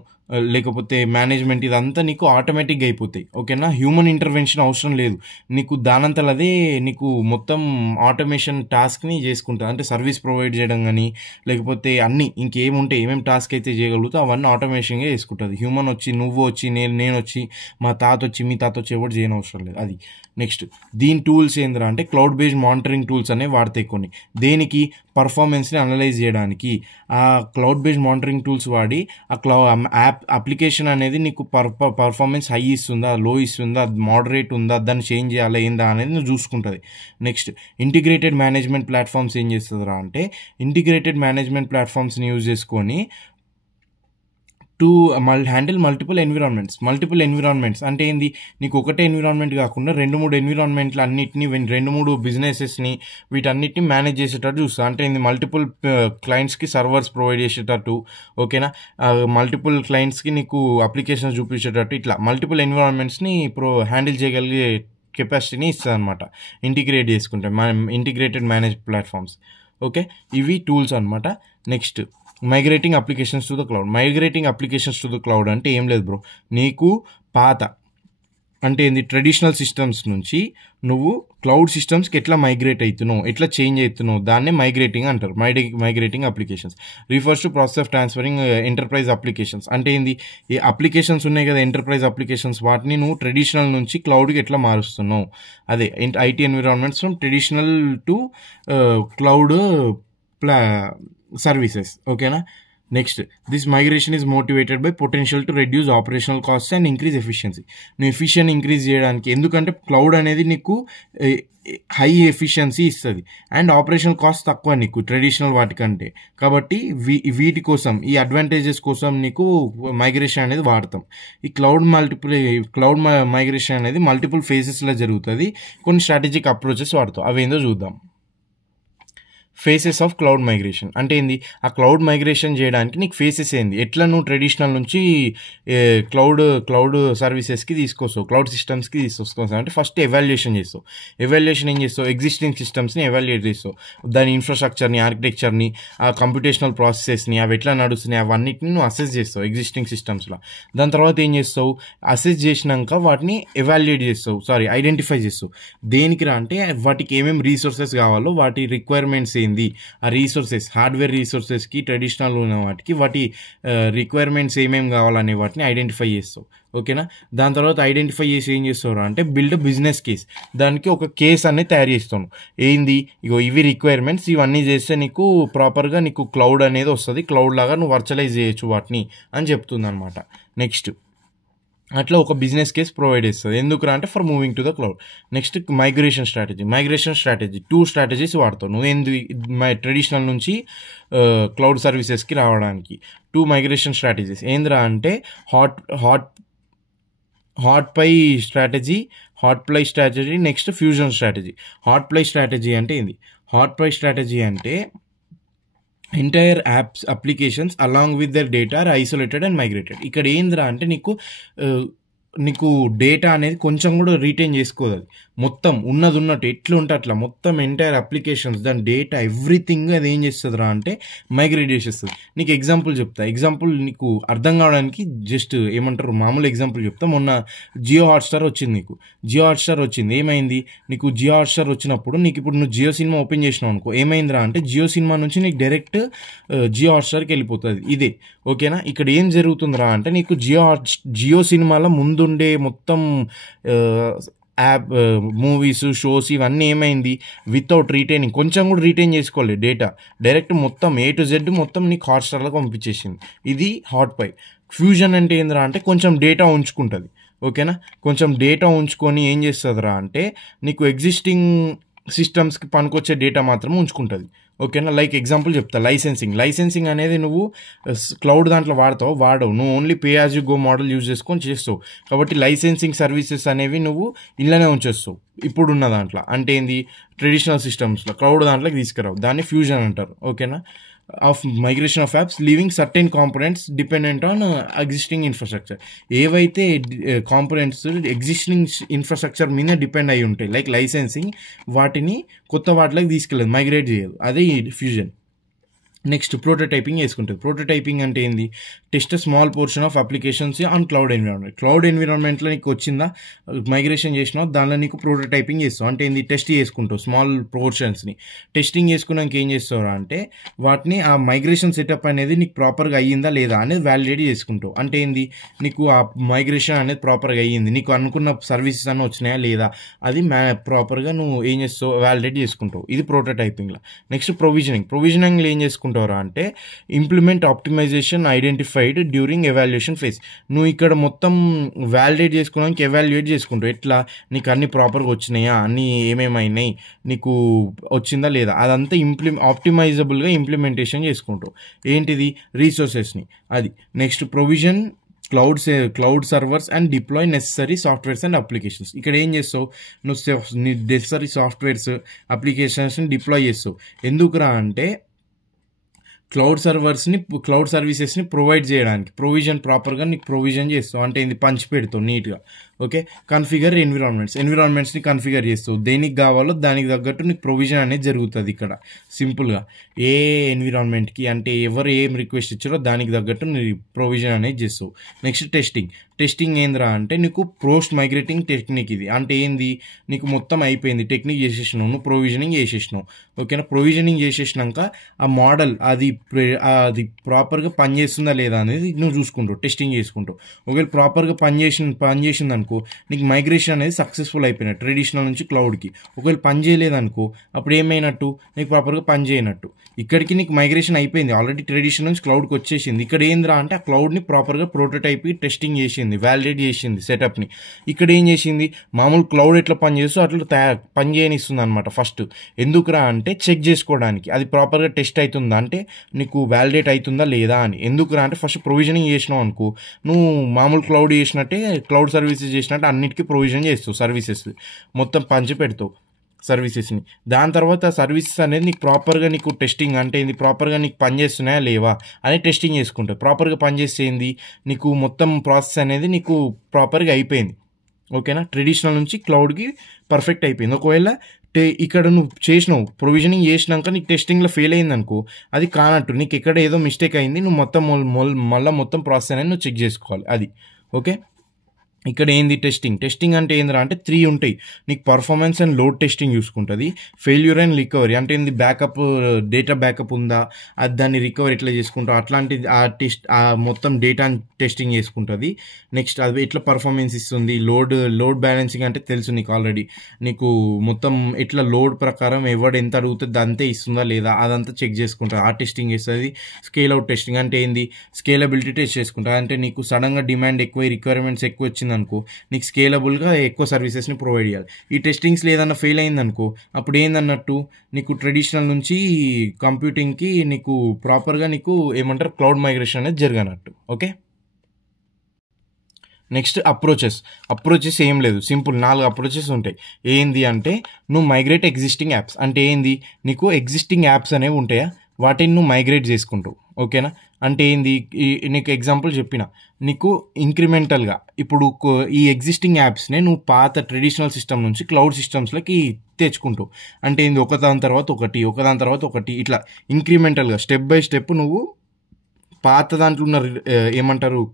లేకపోతే మేనేజ్మెంట్ ఇదంతా నీకు ఆటోమేటిక్గా అయిపోతాయి. ఓకేనా, హ్యూమన్ ఇంటర్వెన్షన్ అవసరం లేదు, నీకు దానంతలో అదే నీకు మొత్తం ఆటోమేషన్ టాస్క్ని చేసుకుంటుంది. అంటే సర్వీస్ ప్రొవైడ్ చేయడం కానీ, లేకపోతే అన్నీ ఇంకేముంటాయి, ఏమేమి టాస్క్ అయితే చేయగలుగుతా అవన్నీ ఆటోమేషన్గా చేసుకుంటుంది. హ్యూమన్ వచ్చి, నువ్వు వచ్చి, నేను వచ్చి, మా తాత వచ్చి, మీ తాత వచ్చి ఎవరు చేయని అవసరం లేదు. అది నెక్స్ట్ దీని టూల్స్ ఏంద్రా అంటే క్లౌడ్ బేస్డ్ మానిటరింగ్ టూల్స్ అనేవి వాడతాయి కొన్ని. దేనికి, పర్ఫార్మెన్స్ని అనలైజ్ చేయడానికి. ఆ క్లౌడ్ బేస్డ్ మానిటరింగ్ టూల్స్ వాడి ఆ అప్లికేషన్ అనేది నీకు పర్ఫార్మెన్స్ హై ఇస్తుందా, లో ఇస్తుందా, మోడరేట్ ఉందా, దాన్ని చేంజ్ చేయాలా ఏందా అనేది నువ్వు చూసుకుంటుంది. నెక్స్ట్ ఇంటిగ్రేటెడ్ మేనేజ్మెంట్ ప్లాట్ఫామ్స్ ఏం చేస్తుందిరా అంటే, ఇంటిగ్రేటెడ్ మేనేజ్మెంట్ ప్లాట్ఫామ్స్ని యూజ్ చేసుకొని టు హ్యాండిల్ మల్టిపుల్ ఎన్విరాన్మెంట్స్ అంటే ఏంది, నీకు ఒకటే ఎన్విరాన్మెంట్ కాకుండా 2-3 ఎన్విరాన్మెంట్లు అన్నిటిని, 2-3 బిజినెసెస్ని వీటన్నిటిని మేనేజ్ చేసేటట్టు చూస్తా. అంటే ఏంది, మల్టిపుల్ క్లయింట్స్కి సర్వర్స్ ప్రొవైడ్ చేసేటట్టు, ఓకేనా, మల్టిపుల్ క్లయింట్స్కి నీకు అప్లికేషన్స్ చూపించేటట్టు, ఇట్లా మల్టిపుల్ ఎన్విరాన్మెంట్స్ని హ్యాండిల్ చేయగలిగే కెపాసిటీని ఇస్తుంది అనమాట ఇంటిగ్రేట్ చేసుకుంటే, ఇంటిగ్రేటెడ్ మేనేజ్ ప్లాట్ఫామ్స్. ఓకే, ఇవి టూల్స్ అనమాట. Next migrating applications to the cloud. Migrating applications to the cloud అంటే ఏం లేదు బ్రో, నీకు పాత అంటే ఏంది, ట్రెడిషనల్ సిస్టమ్స్ నుంచి నువ్వు క్లౌడ్ సిస్టమ్స్కి ఎట్లా మైగ్రేట్ అవుతున్నావు, ఎట్లా చేంజ్ అవుతున్నావు, దాన్నే మైగ్రేటింగ్ అంటారు. Migrating applications refers to process of transferring enterprise applications. అంటే ఏంది, ఈ అప్లికేషన్స్ ఉన్నాయి కదా ఎంటర్ప్రైజ్ అప్లికేషన్స్, వాటిని నువ్వు ట్రెడిషనల్ నుంచి క్లౌడ్కి ఎట్లా మారుస్తున్నావు. అదే IT environments from traditional to cloud services. ఓకేనా, next this migration is motivated by potential to reduce operational cost and increase efficiency. నువ్వు ఎఫిషియన్ ఇంక్రీజ్ చేయడానికి, ఎందుకంటే క్లౌడ్ అనేది నీకు హై ఎఫిషియన్సీ ఇస్తుంది అండ్ ఆపరేషనల్ కాస్ట్ తక్కువ నీకు ట్రెడిషనల్ వాటికంటే. కాబట్టి వీటి కోసం, ఈ అడ్వాంటేజెస్ కోసం నీకు మైగ్రేషన్ అనేది వాడతాం. ఈ క్లౌడ్ మైగ్రేషన్ అనేది మల్టిపుల్ ఫేజెస్లో జరుగుతుంది. కొన్ని స్ట్రాటజిక్ అప్రోచెస్ వాడతాం, అవేందో చూద్దాం. ఫేసెస్ ఆఫ్ క్లౌడ్ మైగ్రేషన్ అంటే ఏంది, ఆ క్లౌడ్ మైగ్రేషన్ చేయడానికి నీకు ఫేసెస్ ఏంది, ఎట్లా నువ్వు ట్రెడిషనల్ నుంచి క్లౌడ్ సర్వీసెస్కి తీసుకొస్తావు, క్లౌడ్ సిస్టమ్స్కి తీసుకొస్తావు అంటే ఫస్ట్ ఎవాల్యుయేషన్ చేస్తావు. ఎవాల్యుయేషన్ ఏం చేస్తావు, ఎగ్జిస్టింగ్ సిస్టమ్స్ని ఎవాల్యుయేట్ చేస్తావు, దాని ఇన్ఫ్రాస్ట్రక్చర్ని, ఆర్కిటెక్చర్ని, ఆ కంప్యూటేషనల్ ప్రాసెసెస్ని, అవి ఎట్లా నడుస్తున్నాయి అవన్నిటిని నువ్వు అసెస్ చేస్తావు ఎగ్జిస్టింగ్ సిస్టమ్స్లో. దాని తర్వాత ఏం చేస్తావు, అసెస్ చేసినాక వాటిని ఐడెంటిఫై చేస్తావు. దేనికి రా అంటే వాటికి ఏమేమి రీసోర్సెస్ కావాలో, వాటి రిక్వైర్మెంట్స్ ఏంది, ఆ రీసోర్సెస్ హార్డ్వేర్ రీసోర్సెస్కి ట్రెడిషనల్ ఉన్న వాటికి వాటి రిక్వైర్మెంట్స్ ఏమేమి కావాలనే వాటిని ఐడెంటిఫై చేస్తావు. ఓకేనా, దాని తర్వాత ఐడెంటిఫై చేసి ఏం చేస్తావు అంటే బిల్డ్ బిజినెస్ కేస్, దానికి ఒక కేస్ అనేది తయారు చేస్తాను. ఏంది, ఇవి రిక్వైర్మెంట్స్, ఇవన్నీ చేస్తే నీకు ప్రాపర్గా నీకు క్లౌడ్ అనేది వస్తుంది, క్లౌడ్ లాగా నువ్వు వర్చువలైజ్ చేయొచ్చు వాటిని అని చెప్తుంది అనమాట. నెక్స్ట్ అట్లా ఒక బిజినెస్ కేస్ ప్రొవైడ్ చేస్తుంది. ఎందుకు అంటే for moving to the cloud. Next migration strategy 2 strategies వాడతావు నువ్వు ట్రెడిషనల్ నుంచి క్లౌడ్ సర్వీసెస్కి రావడానికి. 2 మైగ్రేషన్ స్ట్రాటజీస్ ఏంద్రా అంటే hot ply strategy, next fusion strategy. Hot ply strategy అంటే entire applications along with their data are isolated and migrated. ఇక్కడ ఏందిరా అంటే నీకు డేటా అనేది కొంచెం కూడా రీటైన్ చేసుకోదు, అది మొత్తం ఉన్నట్టు ఎట్లా ఉంటే అట్లా మొత్తం ఎంటైర్ అప్లికేషన్స్, దాని డేటా ఎవ్రీథింగ్ అది ఏం చేస్తుందిరా అంటే మైగ్రేట్ చేసేస్తుంది. నీకు ఎగ్జాంపుల్ నీకు అర్థం కావడానికి జస్ట్ ఏమంటారు మామూలు ఎగ్జాంపుల్ చెప్తా. మొన్న జియో హాట్స్టార్ వచ్చింది, ఏమైంది, నీకు జియో హాట్స్టార్ వచ్చినప్పుడు నీకు ఇప్పుడు నువ్వు జియో సినిమా ఓపెన్ చేసినావు అనుకో, ఏమైందిరా అంటే జియో సినిమా నుంచి నీకు డైరెక్ట్ జియో హాట్స్టార్కి వెళ్ళిపోతుంది. ఇదే ఓకేనా. ఇక్కడ ఏం జరుగుతుందిరా అంటే నీకు జియో సినిమాలో ముందుండే మొత్తం యాప్ మూవీస్ షోస్ ఇవన్నీ ఏమైంది వితౌట్ రీటైనింగ్ కొంచెం కూడా రీటైన్ చేసుకోలేదు డేటా, డైరెక్ట్ మొత్తం A to Z మొత్తం నీకు హాట్స్టార్లో పంపించేసింది. ఇది హాట్పై. ఫ్యూజన్ అంటే ఏందిరా అంటే కొంచెం డేటా ఉంచుకుంటుంది. ఓకేనా, కొంచెం డేటా ఉంచుకొని ఏం చేస్తుందిరా అంటే నీకు ఎగ్జిస్టింగ్ సిస్టమ్స్కి పనికొచ్చే డేటా మాత్రం ఉంచుకుంటుంది. ఓకేనా, లైక్ ఎగ్జాంపుల్ చెప్తా, లైసెన్సింగ్ అనేది నువ్వు క్లౌడ్ దాంట్లో వాడవు, నువ్వు only pay as you go model use చేసుకొని చేస్తావు. కాబట్టి లైసెన్సింగ్ సర్వీసెస్ అనేవి నువ్వు ఇళ్ళనే ఉంచేస్తావు ఇప్పుడున్న దాంట్లో. అంటే ఏంది, ట్రెడిషనల్ సిస్టమ్స్లో క్లౌడ్ దాంట్లోకి తీసుకురావు, దాన్ని ఫ్యూజన్ అంటారు. ఓకేనా, of migration of apps leaving certain components dependent on existing infrastructure. ఏవైతే కాంపోనెంట్స్ ఎగ్జిస్టింగ్ ఇన్ఫ్రాస్ట్రక్చర్ మీద డిపెండ్ అయి ఉంటాయి లైక్ లైసెన్సింగ్, వాటిని కొత్త వాటిలోకి తీసుకెళ్ళదు, మైగ్రేట్ చేయదు. అదే ఫ్యూజన్. నెక్స్ట్ ప్రోటోటైపింగ్ చేసుకుంటుంది. ప్రోటోటైపింగ్ అంటే ఏంది, test small portion of applications on cloud ఎన్విరాన్మెంట్లో నీకు వచ్చిందా, మైగ్రేషన్ చేసినావు, దానిలో నీకు ప్రోటోటైపింగ్ చేస్తావు. అంటే ఏంది, టెస్ట్ చేసుకుంటావు స్మాల్ పోర్షన్స్ని. టెస్టింగ్ చేసుకున్నాక ఏం చేస్తావు అంటే వాటిని ఆ మైగ్రేషన్ సెటప్ అనేది నీకు ప్రాపర్గా అయ్యిందా లేదా అనేది వ్యాలిడేట్ చేసుకుంటావు. అంటే ఏంది, నీకు ఆ మైగ్రేషన్ అనేది ప్రాపర్గా అయ్యింది, నీకు అనుకున్న సర్వీసెస్ అన్నీ వచ్చినాయా లేదా, అది ప్రాపర్గా నువ్వు ఏం చేస్తావు, వ్యాలిడేట్ చేసుకుంటావు. ఇది ప్రోటోటైపింగ్లో. నెక్స్ట్ ప్రొవిజనింగ్లో ఏం చేసుకుంటావు అంటే implement optimisation identified during evaluation phase. నువ్వు ఇక్కడ మొత్తం వ్యాలిడేట్ చేసుకున్నాక ఎవాల్యుయేట్ చేసుకుంటావు. ఎట్లా, నీకు అన్ని ప్రాపర్గా వచ్చినాయా, అన్నీ ఏమేమైనాయి, నీకు వచ్చిందా లేదా, అదంతా ఆప్టిమైజబుల్గా ఇంప్లిమెంటేషన్ చేసుకుంటావు. ఏంటిది, రీసోర్సెస్ని. అది next provision cloud servers and deploy necessary softwares and applications. ఇక్కడ ఏం చేస్తావు, నువ్వు నెసెసరీ సాఫ్ట్వేర్స్ అప్లికేషన్స్ని డిప్లాయ్ చేస్తావు. ఎందుకురా అంటే క్లౌడ్ సర్వీసెస్ని ప్రొవైడ్ చేయడానికి ప్రాపర్గా నీకు ప్రొవిజన్ చేస్తావు. అంటే ఇది పంచి పెడతావు నీట్గా. ఓకే, కన్ఫిగర్ ఎన్విరాన్మెంట్స్ని కన్ఫిగర్ చేస్తావు, దేనికి కావాలో దానికి తగ్గట్టు నీకు ప్రొవిజన్ అనేది జరుగుతుంది. ఇక్కడ సింపుల్గా ఏ ఎన్విరాన్మెంట్కి అంటే ఎవరు ఏం రిక్వెస్ట్ ఇచ్చారో దానికి తగ్గట్టు నీ ప్రొవిజన్ అనేది చేస్తావు. నెక్స్ట్ టెస్టింగ్ ఏంద్రా అంటే నీకు పోస్ట్ మైగ్రేటింగ్ టెక్నిక్. ఇది అంటే ఏంది, నీకు మొత్తం అయిపోయింది, టెక్నిక్ చేసేసినావు, నువ్వు ప్రొవిజనింగ్ చేసేసినావు. ఓకేనా, ప్రొవిజనింగ్ చేసేసినాక ఆ మోడల్ అది ప్రాపర్గా పనిచేస్తుందా లేదా అనేది నువ్వు చూసుకుంటావు, టెస్టింగ్ చేసుకుంటావు. ఒకవేళ ప్రాపర్గా పనిచేసింది అనుకో, నీకు మైగ్రేషన్ అనేది సక్సెస్ఫుల్ అయిపోయినట్టు ట్రెడిషనల్ నుంచి క్లౌడ్కి. ఒకవేళ పని చేయలేదనుకో అప్పుడు ఏమైనట్టు, నీకు ప్రాపర్గా పని చేయనట్టు. ఇక్కడికి నీకు మైగ్రేషన్ అయిపోయింది, ఆల్రెడీ ట్రెడిషనల్ నుంచి క్లౌడ్కి వచ్చేసింది. ఇక్కడ ఏంద్రా అంటే ఆ క్లౌడ్ని ప్రాపర్గా ప్రోటోటైప్ టెస్టింగ్ చేసింది, వ్యాలిడేట్ చేసింది సెటప్ని. ఇక్కడ ఏం చేసింది, మామూలు క్లౌడ్ ఎట్లా పని చేస్తూ అట్లా పని చేయనిస్తుంది అనమాట. ఫస్ట్ ఎందుకురా అంటే చెక్ చేసుకోవడానికి అది ప్రాపర్గా టెస్ట్ అవుతుందా అంటే నీకు వ్యాలిడేట్ అవుతుందా లేదా అని. ఎందుకురా అంటే ఫస్ట్ ప్రొవిజనింగ్ చేసినావు అనుకో, నువ్వు మామూలు క్లౌడ్ చేసినట్టే క్లౌడ్ సర్వీసెస్ చేసినట్టు అన్నిటికీ ప్రొవిజన్ చేస్తావు, సర్వీసెస్ మొత్తం పంచి పెడతావు సర్వీసెస్ని. దాని తర్వాత సర్వీసెస్ అనేది నీకు ప్రాపర్గా నీకు టెస్టింగ్ అంటే ఏంది, ప్రాపర్గా నీకు పనిచేస్తున్నాయా లేవా అని టెస్టింగ్ చేసుకుంటావు. ప్రాపర్గా పనిచేస్తే ఏంది, నీకు మొత్తం ప్రాసెస్ అనేది నీకు ప్రాపర్గా అయిపోయింది. ఓకేనా, ట్రెడిషనల్ నుంచి క్లౌడ్కి పర్ఫెక్ట్ అయిపోయింది. ఒకవేళ ఇక్కడ నువ్వు చేసినావు ప్రొవిజనింగ్ చేసినాక నీకు టెస్టింగ్లో ఫెయిల్ అయింది అనుకో, అది కానట్టు, నీకు ఎక్కడ ఏదో మిస్టేక్ అయింది, నువ్వు మొత్తం ప్రాసెస్ అనేది నువ్వు చెక్ చేసుకోవాలి. అది ఓకే. ఇక్కడ ఏంది టెస్టింగ్ అంటే ఏంద్రా అంటే 3 ఉంటాయి. నీకు పర్ఫార్మెన్స్ అండ్ లోడ్ టెస్టింగ్ చూసుకుంటుంది, ఫెయిల్యూర్ అండ్ రికవరీ అంటే ఏంది, డేటా బ్యాకప్ ఉందా, అది దాన్ని రికవర్ ఎట్లా చేసుకుంటావు అట్లాంటిది ఆ మొత్తం డేటా టెస్టింగ్ చేసుకుంటుంది. నెక్స్ట్ అది ఎట్లా పర్ఫార్మెన్స్ ఇస్తుంది, లోడ్ బ్యాలెన్సింగ్ అంటే తెలుసు నీకు ఆల్రెడీ, నీకు మొత్తం ఎట్లా లోడ్ ప్రకారం ఎవడు ఎంత అడుగుతుంది అంతే ఇస్తుందా లేదా అదంతా చెక్ చేసుకుంటుంది, ఆ టెస్టింగ్ చేస్తుంది. స్కేల్ అవుట్ టెస్టింగ్ అంటే ఏంది, స్కేలబిలిటీ టెస్ట్ చేసుకుంటుంది. అంటే నీకు సడన్గా డిమాండ్ ఎక్కువ, రిక్వైర్మెంట్స్ ఎక్కువ వచ్చింది అనుకో, నీకు స్కేలబుల్గా ఎక్కువ సర్వీసెస్ని ప్రొవైడ్ చేయాలి. ఈ టెస్టింగ్స్లో ఏదన్నా ఫెయిల్ అయిందనుకో అప్పుడు ఏందన్నట్టు, నీకు ట్రెడిషనల్ నుంచి కంప్యూటింగ్కి నీకు ప్రాపర్గా నీకు ఏమంటారు క్లౌడ్ మైగ్రేషన్ అనేది జరగనట్టు. ఓకే. నెక్స్ట్ అప్రోచెస్ ఏం లేదు, సింపుల్ 4 అప్రోచెస్ ఉంటాయి. ఏంది అంటే నువ్వు మైగ్రేట్ ఎగ్జిస్టింగ్ యాప్స్ అంటే ఏంది, నీకు ఎగ్జిస్టింగ్ యాప్స్ అనేవి ఉంటాయా, వాటిని నువ్వు మైగ్రేట్ చేసుకుంటావు. ఓకేనా, అంటే ఏంది, నీకు ఎగ్జాంపుల్ చెప్పిన, నీకు ఇంక్రిమెంటల్గా ఇప్పుడు ఈ ఎగ్జిస్టింగ్ యాప్స్నే నువ్వు పాత ట్రెడిషనల్ సిస్టమ్ నుంచి క్లౌడ్ సిస్టమ్స్లోకి తెచ్చుకుంటావు. అంటే ఏంది, ఒకదాని తర్వాత ఒకటి ఇట్లా ఇంక్రిమెంటల్గా స్టెప్ బై స్టెప్ నువ్వు పాత దాంట్లో ఉన్న ఏమంటారు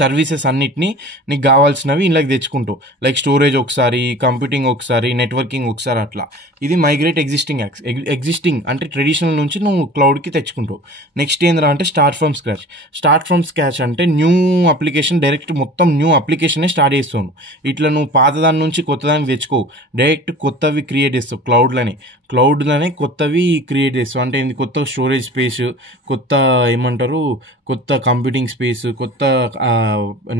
సర్వీసెస్ అన్నిటినీ నీకు కావాల్సినవి ఇంట్లోకి తెచ్చుకుంటావు. లైక్ స్టోరేజ్ ఒకసారి, కంప్యూటింగ్ ఒకసారి, నెట్వర్కింగ్ ఒకసారి, అట్లా. ఇది మైగ్రేట్ ఎగ్జిస్టింగ్ అంటే ట్రెడిషనల్ నుంచి నువ్వు క్లౌడ్కి తెచ్చుకుంటావు. నెక్స్ట్ ఏంద్రా అంటే స్టార్ట్ ఫ్రమ్ స్క్రాచ్ అంటే న్యూ అప్లికేషన్, డైరెక్ట్ మొత్తం న్యూ అప్లికేషనే స్టార్ట్ చేస్తావు. ఇట్లా నువ్వు పాత దాని నుంచి కొత్త దానికి తెచ్చుకోవు, డైరెక్ట్ కొత్తవి క్రియేట్ చేస్తావు. క్లౌడ్లోనే కొత్తవి క్రియేట్ చేస్తావు. అంటే కొత్త స్టోరేజ్ స్పేస్, కొత్త ఏమంటారు, కొత్త కంప్యూటింగ్ స్పేస్, కొత్త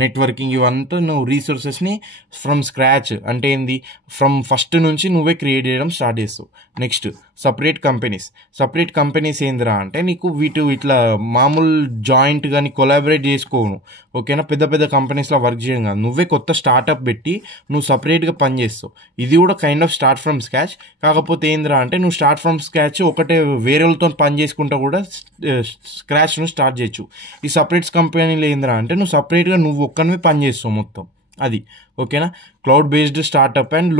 నెట్వర్కింగ్, ఇవంతా నువ్వు రీసోర్సెస్ని ఫ్రమ్ స్క్రాచ్ అంటే ఫ్రమ్ ఫస్ట్ నుంచి నువ్వే క్రియేట్ చేయడం స్టార్ట్ చేస్తావు. నెక్స్ట్ సపరేట్ కంపెనీస్ ఏందిరా అంటే నీకు ఇట్లా మామూలు జాయింట్ కానీ కొలాబరేట్ చేసుకోను, ఓకేనా. పెద్ద పెద్ద కంపెనీస్లో వర్క్ చేయడం కాదు, నువ్వే కొత్త స్టార్ట్అప్ పెట్టి నువ్వు సపరేట్గా పని చేస్తావు. ఇది కూడా kind of start from scratch. కాకపోతే ఏందిరా అంటే నువ్వు స్టార్ట్ ఫ్రమ్ స్క్రాచ్ ఒకటే వేరే వాళ్ళతో పని చేసుకుంటా కూడా స్క్రాచ్ను స్టార్ట్ చేయొచ్చు. ఈ సపరేట్స్ కంపెనీలో ఏందిరా అంటే నువ్వు సపరేట్గా నువ్వు ఒక్కనివి పని చేస్తావు మొత్తం, అది ఓకేనా. క్లౌడ్ బేస్డ్ స్టార్ట్అప్ అండ్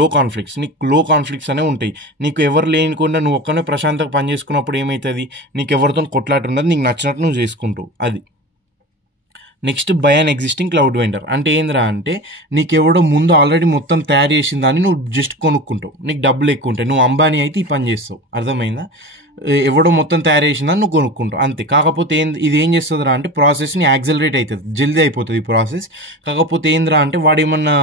లో కాన్ఫ్లిక్ట్స్. నీకు లో కాన్ఫ్లిక్ట్స్ అనేవి ఉంటాయి. నీకు ఎవరు లేనికుండా నువ్వు ఒక్కనే ప్రశాంతంగా పని చేసుకున్నప్పుడు ఏమవుతుంది, నీకు ఎవరితో కొట్లాట ఉండదు, నీకు నచ్చినట్టు నువ్వు చేసుకుంటావు, అది. Next by and existing cloud vendor అంటే ఏందిరా అంటే నీకెవడో ముందు ఆల్రెడీ మొత్తం తయారు చేసిన దాన్ని నువ్వు జస్ట్ కొనుక్కుంటావు, నీకు డబ్బులు ఎక్కువ ఉంటాయి, నువ్వు అంబానీ అయితే ఈ పని చేస్తావు, అర్థమైందా. ఎవడో మొత్తం తయారు చేసిందని నువ్వు కొనుక్కుంటావు, అంతే. కాకపోతే ఇది ఏం చేస్తుందిరా అంటే ప్రాసెస్ని యాక్సలరేట్ అవుతుంది, జల్దీ అయిపోతుంది ఈ ప్రాసెస్. కాకపోతే ఏందిరా అంటే వాడు ఏమన్నా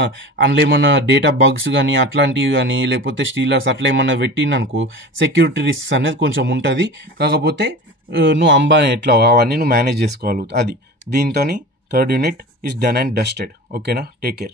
అందులో ఏమన్నా డేటా బగ్స్ కానీ అట్లాంటివి కానీ లేకపోతే స్టీలర్స్ అట్లా ఏమన్నా పెట్టిందనుకో సెక్యూరిటీ రిస్క్స్ అనేది కొంచెం ఉంటుంది. కాకపోతే నువ్వు అంబానీ ఎట్లా అవన్నీ నువ్వు మేనేజ్ చేసుకోవాలి, అది. దీంతో third unit is done and dusted, ఓకేనా. Take care.